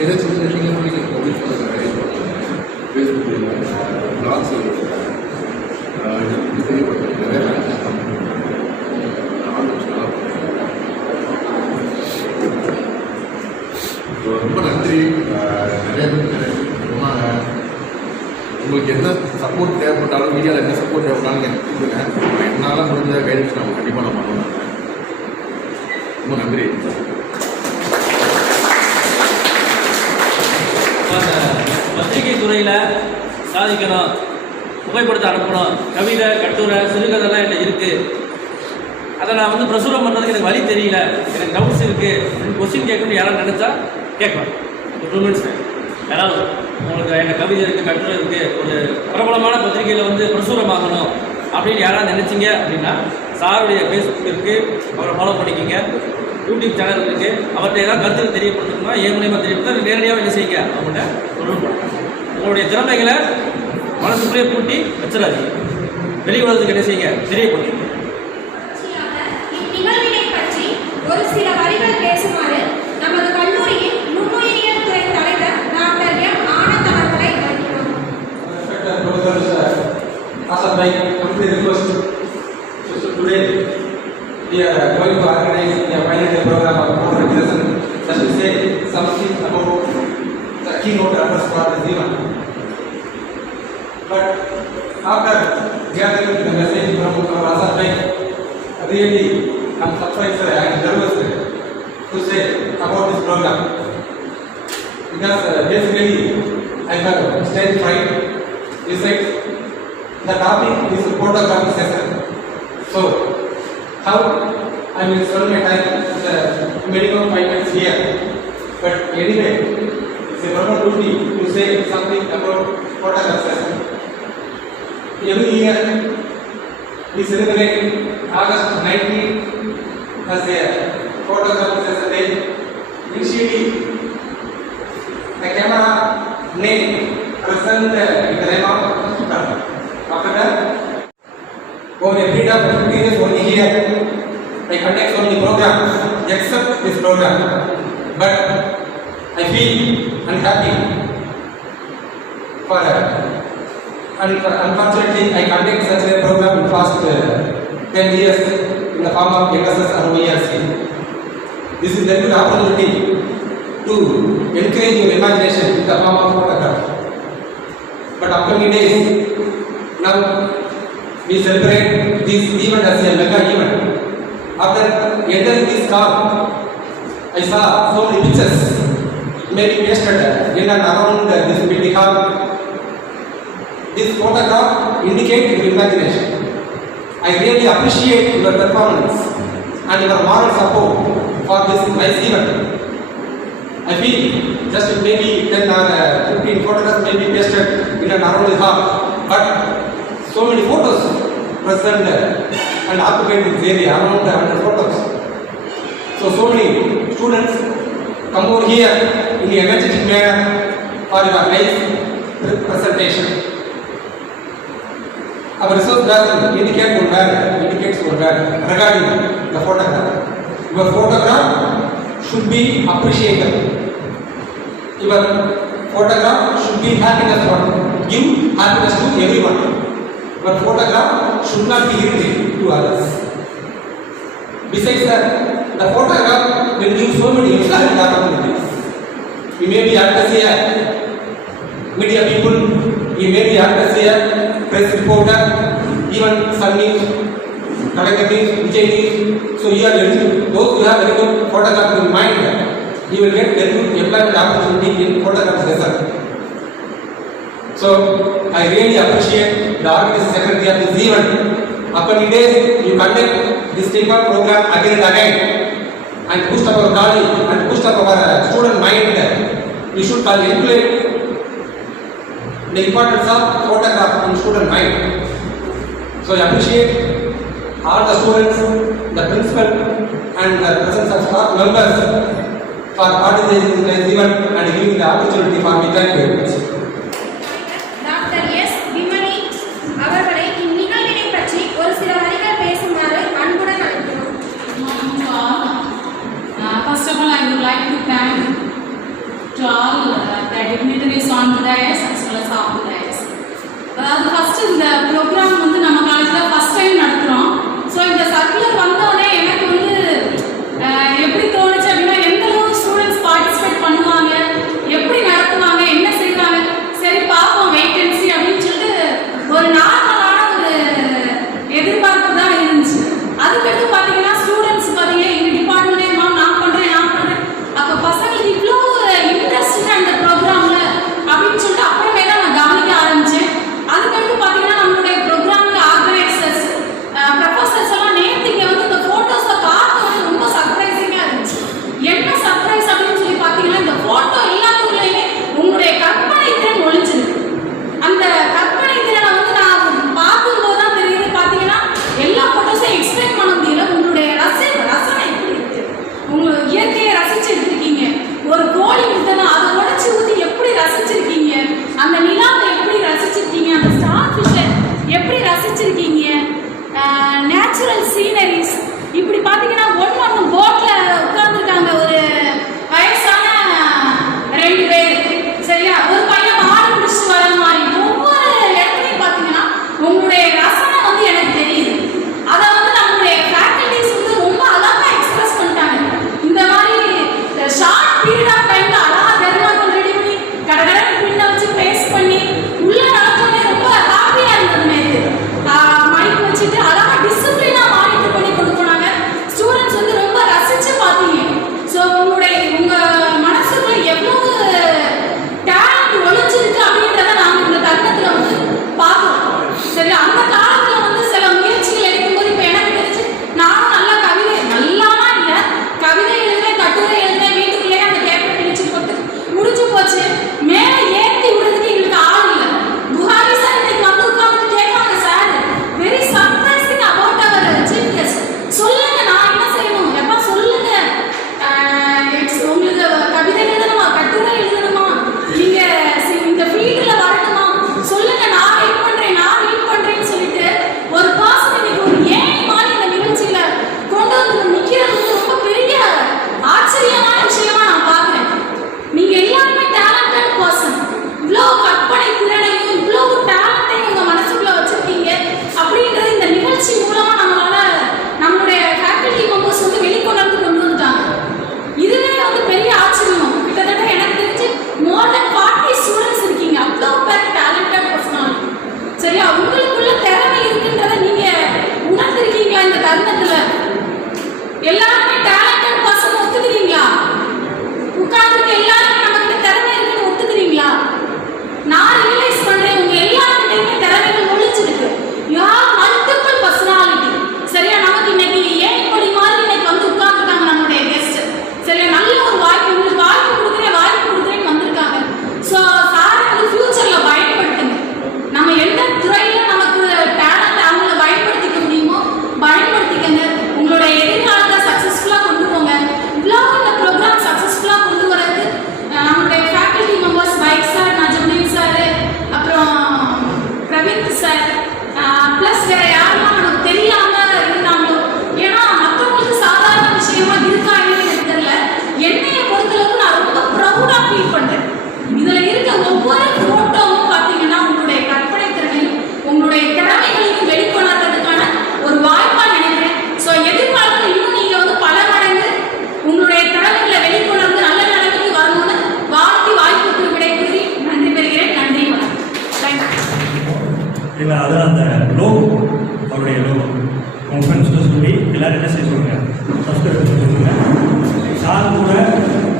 இதை சொல்லிட்டீங்கன்னா நீங்கள் பப்ளிஷ் பண்ணுற நிறைய ஃபேஸ்புக்கில் பிளாக்ஸ் இது தெரியப்படுத்த நிறைய ரொம்ப நன்றி. நிறைய பேர் சொன்னாங்க. உங்களுக்கு என்ன சப்போர்ட் தேவைப்பட்டாலும் மீடியாவில் என்ன சப்போர்ட் தேவைப்பட்டாலும் எனக்கு கொடுங்க. என்னால் முடிஞ்ச கைடன்ஸ் நான் கண்டிப்பாக நான் பண்ணுவேன். ரொம்ப நன்றி. பத்திரிகை துறையில் சாதிக்கணும், புகைப்படத்தை அனுப்பணும், கவிதை கட்டுரை சிறுகதைலாம் என்கிட்ட இருக்குது. அதை நான் வந்து பிரசுரம் பண்ணுறதுக்கு எனக்கு வழி தெரியல, எனக்கு டவுட்ஸ் இருக்குது, கொஸ்டின் கேட்கணும்னு யாராவது நினச்சா கேட்கலாம். ஒரு 2 மினிட்ஸ் யாராவது உங்களுக்கு என் கவிதை இருக்குது, கட்டுரை இருக்குது, ஒரு பிரபலமான பத்திரிகையில் வந்து பிரசுரமாகணும் அப்படின்னு யாராவது நினச்சிங்க அப்படின்னா சாருடைய ஃபேஸ்புக் இருக்குது, அவரை ஃபாலோ பண்ணிக்கிங்க. யூடியூப் சேனல் இருக்குது, அவர்கிட்ட ஏதாவது கருத்துக்கள் தெரியப்படுத்தணும்னா ஏன் மூலியமாக தெரியப்படுத்தா நேரடியாக என்ன செய்யுங்க, அவங்கள்ட்ட தொடர்பு. உங்களுடைய திறமைகளை மனசுக்குள்ளேயே பூட்டி வச்சிடாதீங்க, வெளிவரதுக்கு என்ன செய்யுங்க, தெரியப்படுத்துங்க. இந்நிகழ்வினை பற்றி ஒரு சில வரிகள் பேசுமாறு நமது கல்லூரியின் நுண்ணுயிரியல் துறை தலைவர் டாக்டர் எம் ஆனந்த் அவர்களை அழைக்கிறோம். We are going to organize a final day program of organization that will say something about the keynote address for this event. But after gathering the message from Asad Bhai, really I'm surprised and nervous to say about this program. Because basically I have stage fright. Besides, the topic is photography session. So how I will spend my time with the minimum 5 minutes here. But anyway, it's a normal duty to say something about photograph session. Every year we celebrate August 19 as a photograph session day. Initially, the camera name present in the name of photographer. After that, over a period of 15 years only here, I conduct so many programs except this program. But I feel unhappy for unfortunately I conduct such a program in past 10 years in the form of LSS or OERC. This is a good opportunity to encourage your imagination in the form of photograph. But upcoming days, now we celebrate this event as a mega event. After entering this car, I saw so many pictures maybe pasted in and around this building hall. This photograph indicates your imagination. I really appreciate your performance and your moral support for this nice event. I feel just maybe 10 or 15 photographs may be pasted in and around the hall, but so many photos present and occupied this area, around 100 photos. So many students come over here in a energetic manner for your nice presentation. Our research does indicates one word regarding the photograph. Your photograph should be appreciated. Your photograph should be happiness one. Give happiness to everyone. But photograph should not be irritating to others. Besides that, the photograph will give so many employment opportunities. You may be actors here, media people, you may be actors here, press reporter, even Sun News, Kalaika News, Vijay News. So you are those who have very good photograph in mind, you will get very good employment opportunity in photograph research. So I really appreciate the organizing secretary of this event. Upcoming days, you conduct this type of program again and again, and boost up our knowledge and boost up our student mind. We should calculate the importance of photograph in student mind. So I appreciate all the students, the principal, and the presence of staff members for participating in this event and giving the opportunity for me. Thank you very much. Doctor S Vimani அவர்களை இந்நிகழ்வினை பற்றி ஒரு சில வரிகள் பேசுமாறு அன்புடன் அழைக்கிறோம். First of all, I would like to thank to to all the dignitaries on the dais as well as off the dais. அதாவது first இந்த ப்ரோக்ராம் வந்து நம்ம காலேஜில் ஃபர்ஸ்ட் டைம் நடத்துகிறோம். ஸோ இந்த சர்க்குலர் வந்தோடனே எனக்கு வந்து எப்படி தோணுச்சு அப்படின்னா எந்த அளவு ஸ்டூடெண்ட்ஸ் பார்ட்டிசிபேட் பண்ணுவாங்க, எப்படி நடத்துவாங்க, என்ன செய்வாங்க, சரி பார்ப்போம் வேகன்சி அப்படின்னு சொல்லிட்டு ஒரு நார்மலான ஒரு எதிர்பார்ப்பு தான் இருந்துச்சு. அதுக்கடுத்து பார்த்தீங்கன்னா ஸ்டூடெண்ட்ஸ் பார்த்தீங்கன்னா எங்கள் டிபார்ட்மெண்ட்டே நான் பண்ணுறேன் அப்போ பசங்களுக்கு இவ்வளோ இன்ட்ரெஸ்ட் அந்த ப்ரோக்ராமில் அப்படின்னு சொல்லிட்டு அப்புறமே தான் நான் கவனிக்க ஆரம்பித்தேன். அதுக்கடுத்து பார்த்தீங்கன்னா நம்மளுடைய ப்ரோக்ராமில் ஆர்கனைசர்ஸ் ப்ரொஃபஸர்ஸ் எல்லாம் நேற்று இங்கே வந்து இந்த ஃபோட்டோஸை பார்த்து ரொம்ப சர்ப்ரைசிங்காக இருந்துச்சு. என்ன சர்ப்ரைஸ் அப்படின்னு சொல்லி பார்த்தீங்கன்னா இந்த ஃபோட்டோ எல்லாத்துக்குள்ளேயுமே உங்களுடைய கற்பனை திறன் ஒழிஞ்சிருக்கு. அந்த கற்பனை திறனை வந்து நான் பார்க்கும்போது தான் தெரியுது. பார்த்தீங்கன்னா எல்லா ஃபோட்டோஸையும் எக்ஸ்பிளைன் பண்ண முடியல. உங்களுடைய ரசனை எப்படி இருக்கு, உங்களுக்கு இயற்கையை ரசிச்சு எடுத்திருக்கீங்க. ஒரு கோழி விட்டனா அதை உடச்சி ஊற்றி எப்படி ரசிச்சிருக்கீங்க, அந்த நிலாவை எப்படி ரசிச்சிருக்கீங்க, அந்த ஸ்டார் ஃபிஷ்ஷை எப்படி ரசிச்சிருக்கீங்க, நேச்சுரல் சீனரிஸ். இப்படி பார்த்தீங்கன்னா ஒன்று போட்டில் உட்காந்துருக்காங்க ஒரு வயசான 2 பேர், சரியா, ஒரு பையன் மாடு முடிச்சு வர மாதிரி. ஒவ்வொரு இடத்துலையும் பார்த்தீங்கன்னா உங்களுடைய ரசனை வந்து எனக்கு தெரியுது. அதை வந்து நம்மளுடைய ஃபேக்கல்டிஸ் வந்து ரொம்ப அழகாக எக்ஸ்பிரஸ் பண்ணிட்டாங்க. இந்த மாதிரி ஷார்ட் பீரியட் ஆஃப் டைம்ல அழகா தெர்மாக்கோல் ரெடி பண்ணி கடகடன்னு பின்ன வச்சு பேஸ்ட் பண்ணி உள்ள நடந்தோடனே ரொம்ப ஹாப்பியா இருந்தது. நேற்று மைக் வச்சுட்டு அழகா டிசிப்ளினா மானிட்டர் பண்ணி கொண்டு போனாங்க. ஸ்டூடெண்ட்ஸ் வந்து ரொம்ப ரசிச்சு பார்த்தீங்க. ஸோ உங்க மனசுக்குள்ள எவ்வளவு டேலண்ட் ஒழிச்சிருக்கு அப்படின்றத நாங்கள் இந்த தருணத்தில் வந்து பார்க்குறோம். சரி, அந்த காலத்தில் வந்து சில முயற்சிகள் எடுக்கும்போது இப்போ எனக்கு தெரிஞ்சு நானும் நல்ல கவிதை நல்லானா இல்லை, கவிதை எழுதுறேன், கட்டுரை எழுதுறேன், வீட்டுக்குள்ளேயே அந்த பேப்பர் பிடிச்சு போட்டு முடிஞ்சு போச்சு. மேலே ஏற்றி விடுறதுக்கு எங்களுக்கு ஆள் இல்லை. புகாரி சார் இன்னைக்கு வந்து உட்காந்து கேட்காங்க, sir very surprising about our chief guest, சொல்லுங்க நான் என்ன செய்யணும், எப்போ சொல்லுங்க, உங்களுக்கு கவிதை எழுதணுமா, கட்டுரை எழுதணுமா, நீங்க இந்த ஃபீல்டில் வரணுமா, சொல்லுங்க நான் ஹெல்ப் பண்றேன்னு சொல்லிட்டு ஒரு பர்சன் இன்னைக்கு ஒரு ஏழை மாதிரி இந்த நிகழ்ச்சியில கொண்டு வந்து நிக்கிறது வந்து ரொம்ப பெரிய ஆச்சரியமான விஷயமா நான் பார்க்கிறேன். நீங்க எல்லாருமே டேலண்டட் பர்சன், இவ்வளோ கற்பனை திறனையும் இவ்வளோ டேலண்ட்டையும் உங்க மனசுக்குள்ள வச்சிருக்கீங்க அப்படின்றது இந்த நிகழ்ச்சி மூலமா நம்மளால நம்மளுடைய ஃபேக்கல்டி மெம்பர்ஸ் வந்து வெளிக்கொண்டு கொண்டு வந்துட்டாங்க. இதுவே வந்து பெரிய ஆச்சரியம். கிட்டத்தட்ட எனக்கு தெரிஞ்சு மோர் தென் 40 ஸ்டூடெண்ட்ஸ் இருக்கீங்க. அவ்வளோ பேர் டேலண்டட் பர்சனாலிட்டி. சரியா, உங்களுக்குள்ள திறமை இருக்குன்றதை நீங்க உணர்ந்திருக்கீங்களா? இந்த தருணத்துல எல்லாருமே டேலண்டட் பர்சன் ஒத்துக்கிறீங்களா? உட்கார்ந்துருக்க எல்லாருமே நமக்கு திறமை இருக்குன்னு ஒத்துக்கிறீங்களா? நான் ரியலைஸ் பண்றேன் உங்க எல்லாருக்கிட்டையுமே திறமைகள் ஒழிச்சிருக்கு. You have multiple personality. சரியா, நமக்கு இன்னைக்கு ஏற்படி மாதிரி இன்னைக்கு வந்து உட்கார்ந்துருக்காங்க நம்மளுடைய கெஸ்ட். சரியா, நல்ல ஒரு வாய்ப்பு, உங்களுக்கு வாய்ப்பு கொடுக்குறேன்னு வந்திருக்காங்க. ஸோ சார் வந்து ஃபியூச்சர்ல பயன்படுத்துங்க. நம்ம எந்த துறையில நமக்கு டேலண்ட் அவங்கள பயன்படுத்திக்க முடியுமோ பயன்படுத்திக்கங்க. உங்களுடைய எதிர்காலத்தை சக்ஸஸ்ஃபுல்லாக கொண்டு போங்க. இவ்வளோ இந்த ப்ரோக்ராம் சக்ஸஸ்ஃபுல்லாக கொண்டு வரதுக்கு நம்மளுடைய faculty members bike sir, Najamudeen sir, அப்புறம் பிரவீன் சார், ப்ளஸ் வேற யாரெல்லாம் நமக்கு தெரியாம இருந்தாங்களோ, ஏன்னா மற்றவங்களுக்கு சாதாரண விஷயமா இருக்கா இல்லைன்னு எனக்கு தெரியல. என்னைய பொறுத்தளவுக்கு நான் ரொம்ப ப்ரௌடா ஃபீல் பண்றேன். இதுல இருக்க ஒவ்வொரு போட்டோவும் பார்த்தீங்கன்னா உங்களுடைய கற்பனை திறனையும் உங்களுடைய திறமைகளையும் வெளிக்கொணர்றதுக்கான ஒரு வாய்ப்பா நினைக்கிறேன். ஸோ எதிர்காலத்தில் இன்னும் நீங்க வந்து பல மடங்கு உங்களுடைய திறமைகளை வெளிக்கொணர்ந்து நல்ல நிலைமைக்கு வரணும்னு வாழ்த்தி வாய்ப்புக்கு விடைபெறி நன்றி பெறுகிறேன். நன்றி, வணக்கம். தேங்க்யூ. இல்லை, அதான் அந்த லோகோ, அவருடைய லோகோ உங்கள் ஃப்ரெண்ட்ஸ்கிட்ட சொல்லி எல்லோரும் என்ன செய்ய சொல்லுங்கள், சப்ஸ்கிரைப் பண்ண சொல்லுங்கள். சார் கூட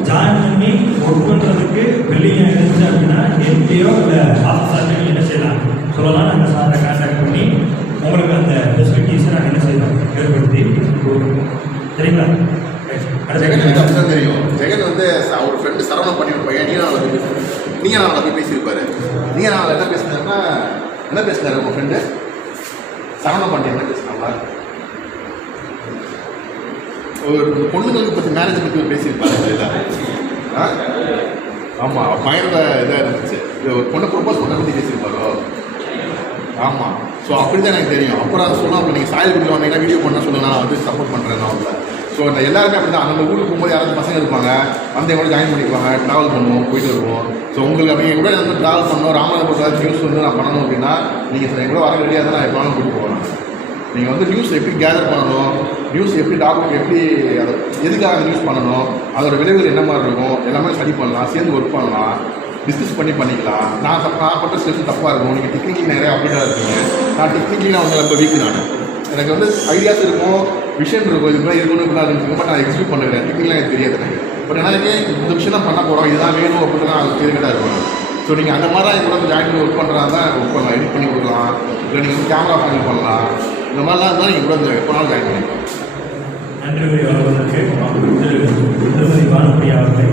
ஜாயின் பண்ணி ஒர்க் பண்ணுறதுக்கு வெளியாக இருந்துச்சு அப்படின்னா எங்கேயோ இல்லை ஆஃபீஸாக என்ன செய்யலாம் சொல்லலாம். நாங்கள் சார்ட்டை கான்டாக்ட் பண்ணி உங்களுக்கு அந்த ஃபெசிலிட்டிஸை நாங்கள் என்ன செய்யலாம் ஏற்படுத்தி கொடுக்கணும். சரிங்களா? ஜெகன் எனக்கு அப்படிதான் தெரியும். ஜெகன் வந்து அவர் ஃப்ரெண்டு சரவணம் பண்ணி ஒரு பையன் நீங்க நான் போய் பேசியிருப்பாரு. நீங்க நான் என்ன பேசினாரு உங்கள் ஃப்ரெண்டு சரவணம் பண்ணி என்ன பேசினாங்களா? ஒரு பொண்ணுங்களுக்கு பற்றி மேரேஜ் பற்றி பேசியிருப்பாரு. ஆமாம், பயங்கர இதாக இருந்துச்சு. ஒரு பொண்ணை ப்ரொப்போஸ் பண்ண பற்றி பேசியிருப்பாரோ? ஆமாம். ஸோ அப்படி தான் எனக்கு தெரியும். அப்புறம் அதை சொன்னால் அப்போ நீங்கள் சாயல் குடி வந்தீங்கன்னா வீடியோ பண்ண சொல்லுங்க, நான் வந்து சப்போர்ட் பண்ணுறேன். நான் ஸோ எல்லாருமே அப்படி தான். நம்ம ஊருக்கு போகும்போது யாராவது பசங்க இருப்பாங்க, வந்து கூட ஜாயின் பண்ணிக்குவாங்க, ட்ராவல் பண்ணுவோம், போயிட்டு வருவோம். ஸோ உங்களுக்கு அப்படி கூட வந்து ட்ராவல் பண்ணணும், ராமநாதபுரத்தில் நியூஸ் வந்து நான் பண்ணணும் அப்படின்னா நீங்கள் என் கூட வர ரெடியாக தான் நான் எப்போ வேணாலும் கூப்பிட்டு போவேன். நீங்கள் வந்து நியூஸ் எப்படி கேதர் பண்ணணும், நியூஸ் எப்படி டாக்குமெண்ட் எப்படி அதை எதுக்காக அந்த நியூஸ் பண்ணணும், அதோட விளைவுகள் என்ன மாதிரி இருக்கும் எல்லாமே ஸ்டடி பண்ணலாம், சேர்ந்து ஒர்க் பண்ணலாம், டிஸ்கஸ் பண்ணிக்கலாம். நான் பண்ண ஸ்டெப்ஸ் தப்பாக இருக்கும், நீங்கள் டெக்னிக்கலி நிறைய அப்டேட்டாக இருக்கீங்க. நான் டெக்னிக்கலி வந்து ரொம்ப வீக். எனக்கு வந்து ஐடியாஸ் இருக்கும், விஷயம் இருக்கும், இது மாதிரி இருக்கணும் இப்படிலாம் இருக்கும், பட் நான் எக்ஸிக்யூட் பண்ணுறேன். டெக்னிக்கலாக எனக்கு தெரியாது எனக்கு. பட் எனக்கு இந்த விஷயம் தான் பண்ண போகிறோம், இதுதான் வேணும் அப்படின்னா அது கிளியர்கட்டாக இருக்கும். ஸோ நீங்கள் அந்த மாதிரி தான் என் கூட ஜாயின் பண்ணி ஒர்க் பண்ணுறதா தான் ஒர்க் பண்ணலாம், எடிட் பண்ணி கொடுக்கலாம், இல்லை நீங்கள் வந்து கேமரா பண்ணி பண்ணலாம். இந்த மாதிரிலாம் இருந்தால் நீங்கள் கூட எப்போ நாள் ஜாயின் பண்ணிக்கலாம். நன்றி வருவதற்கு திருமதி வானப்பிரியா அவர்களை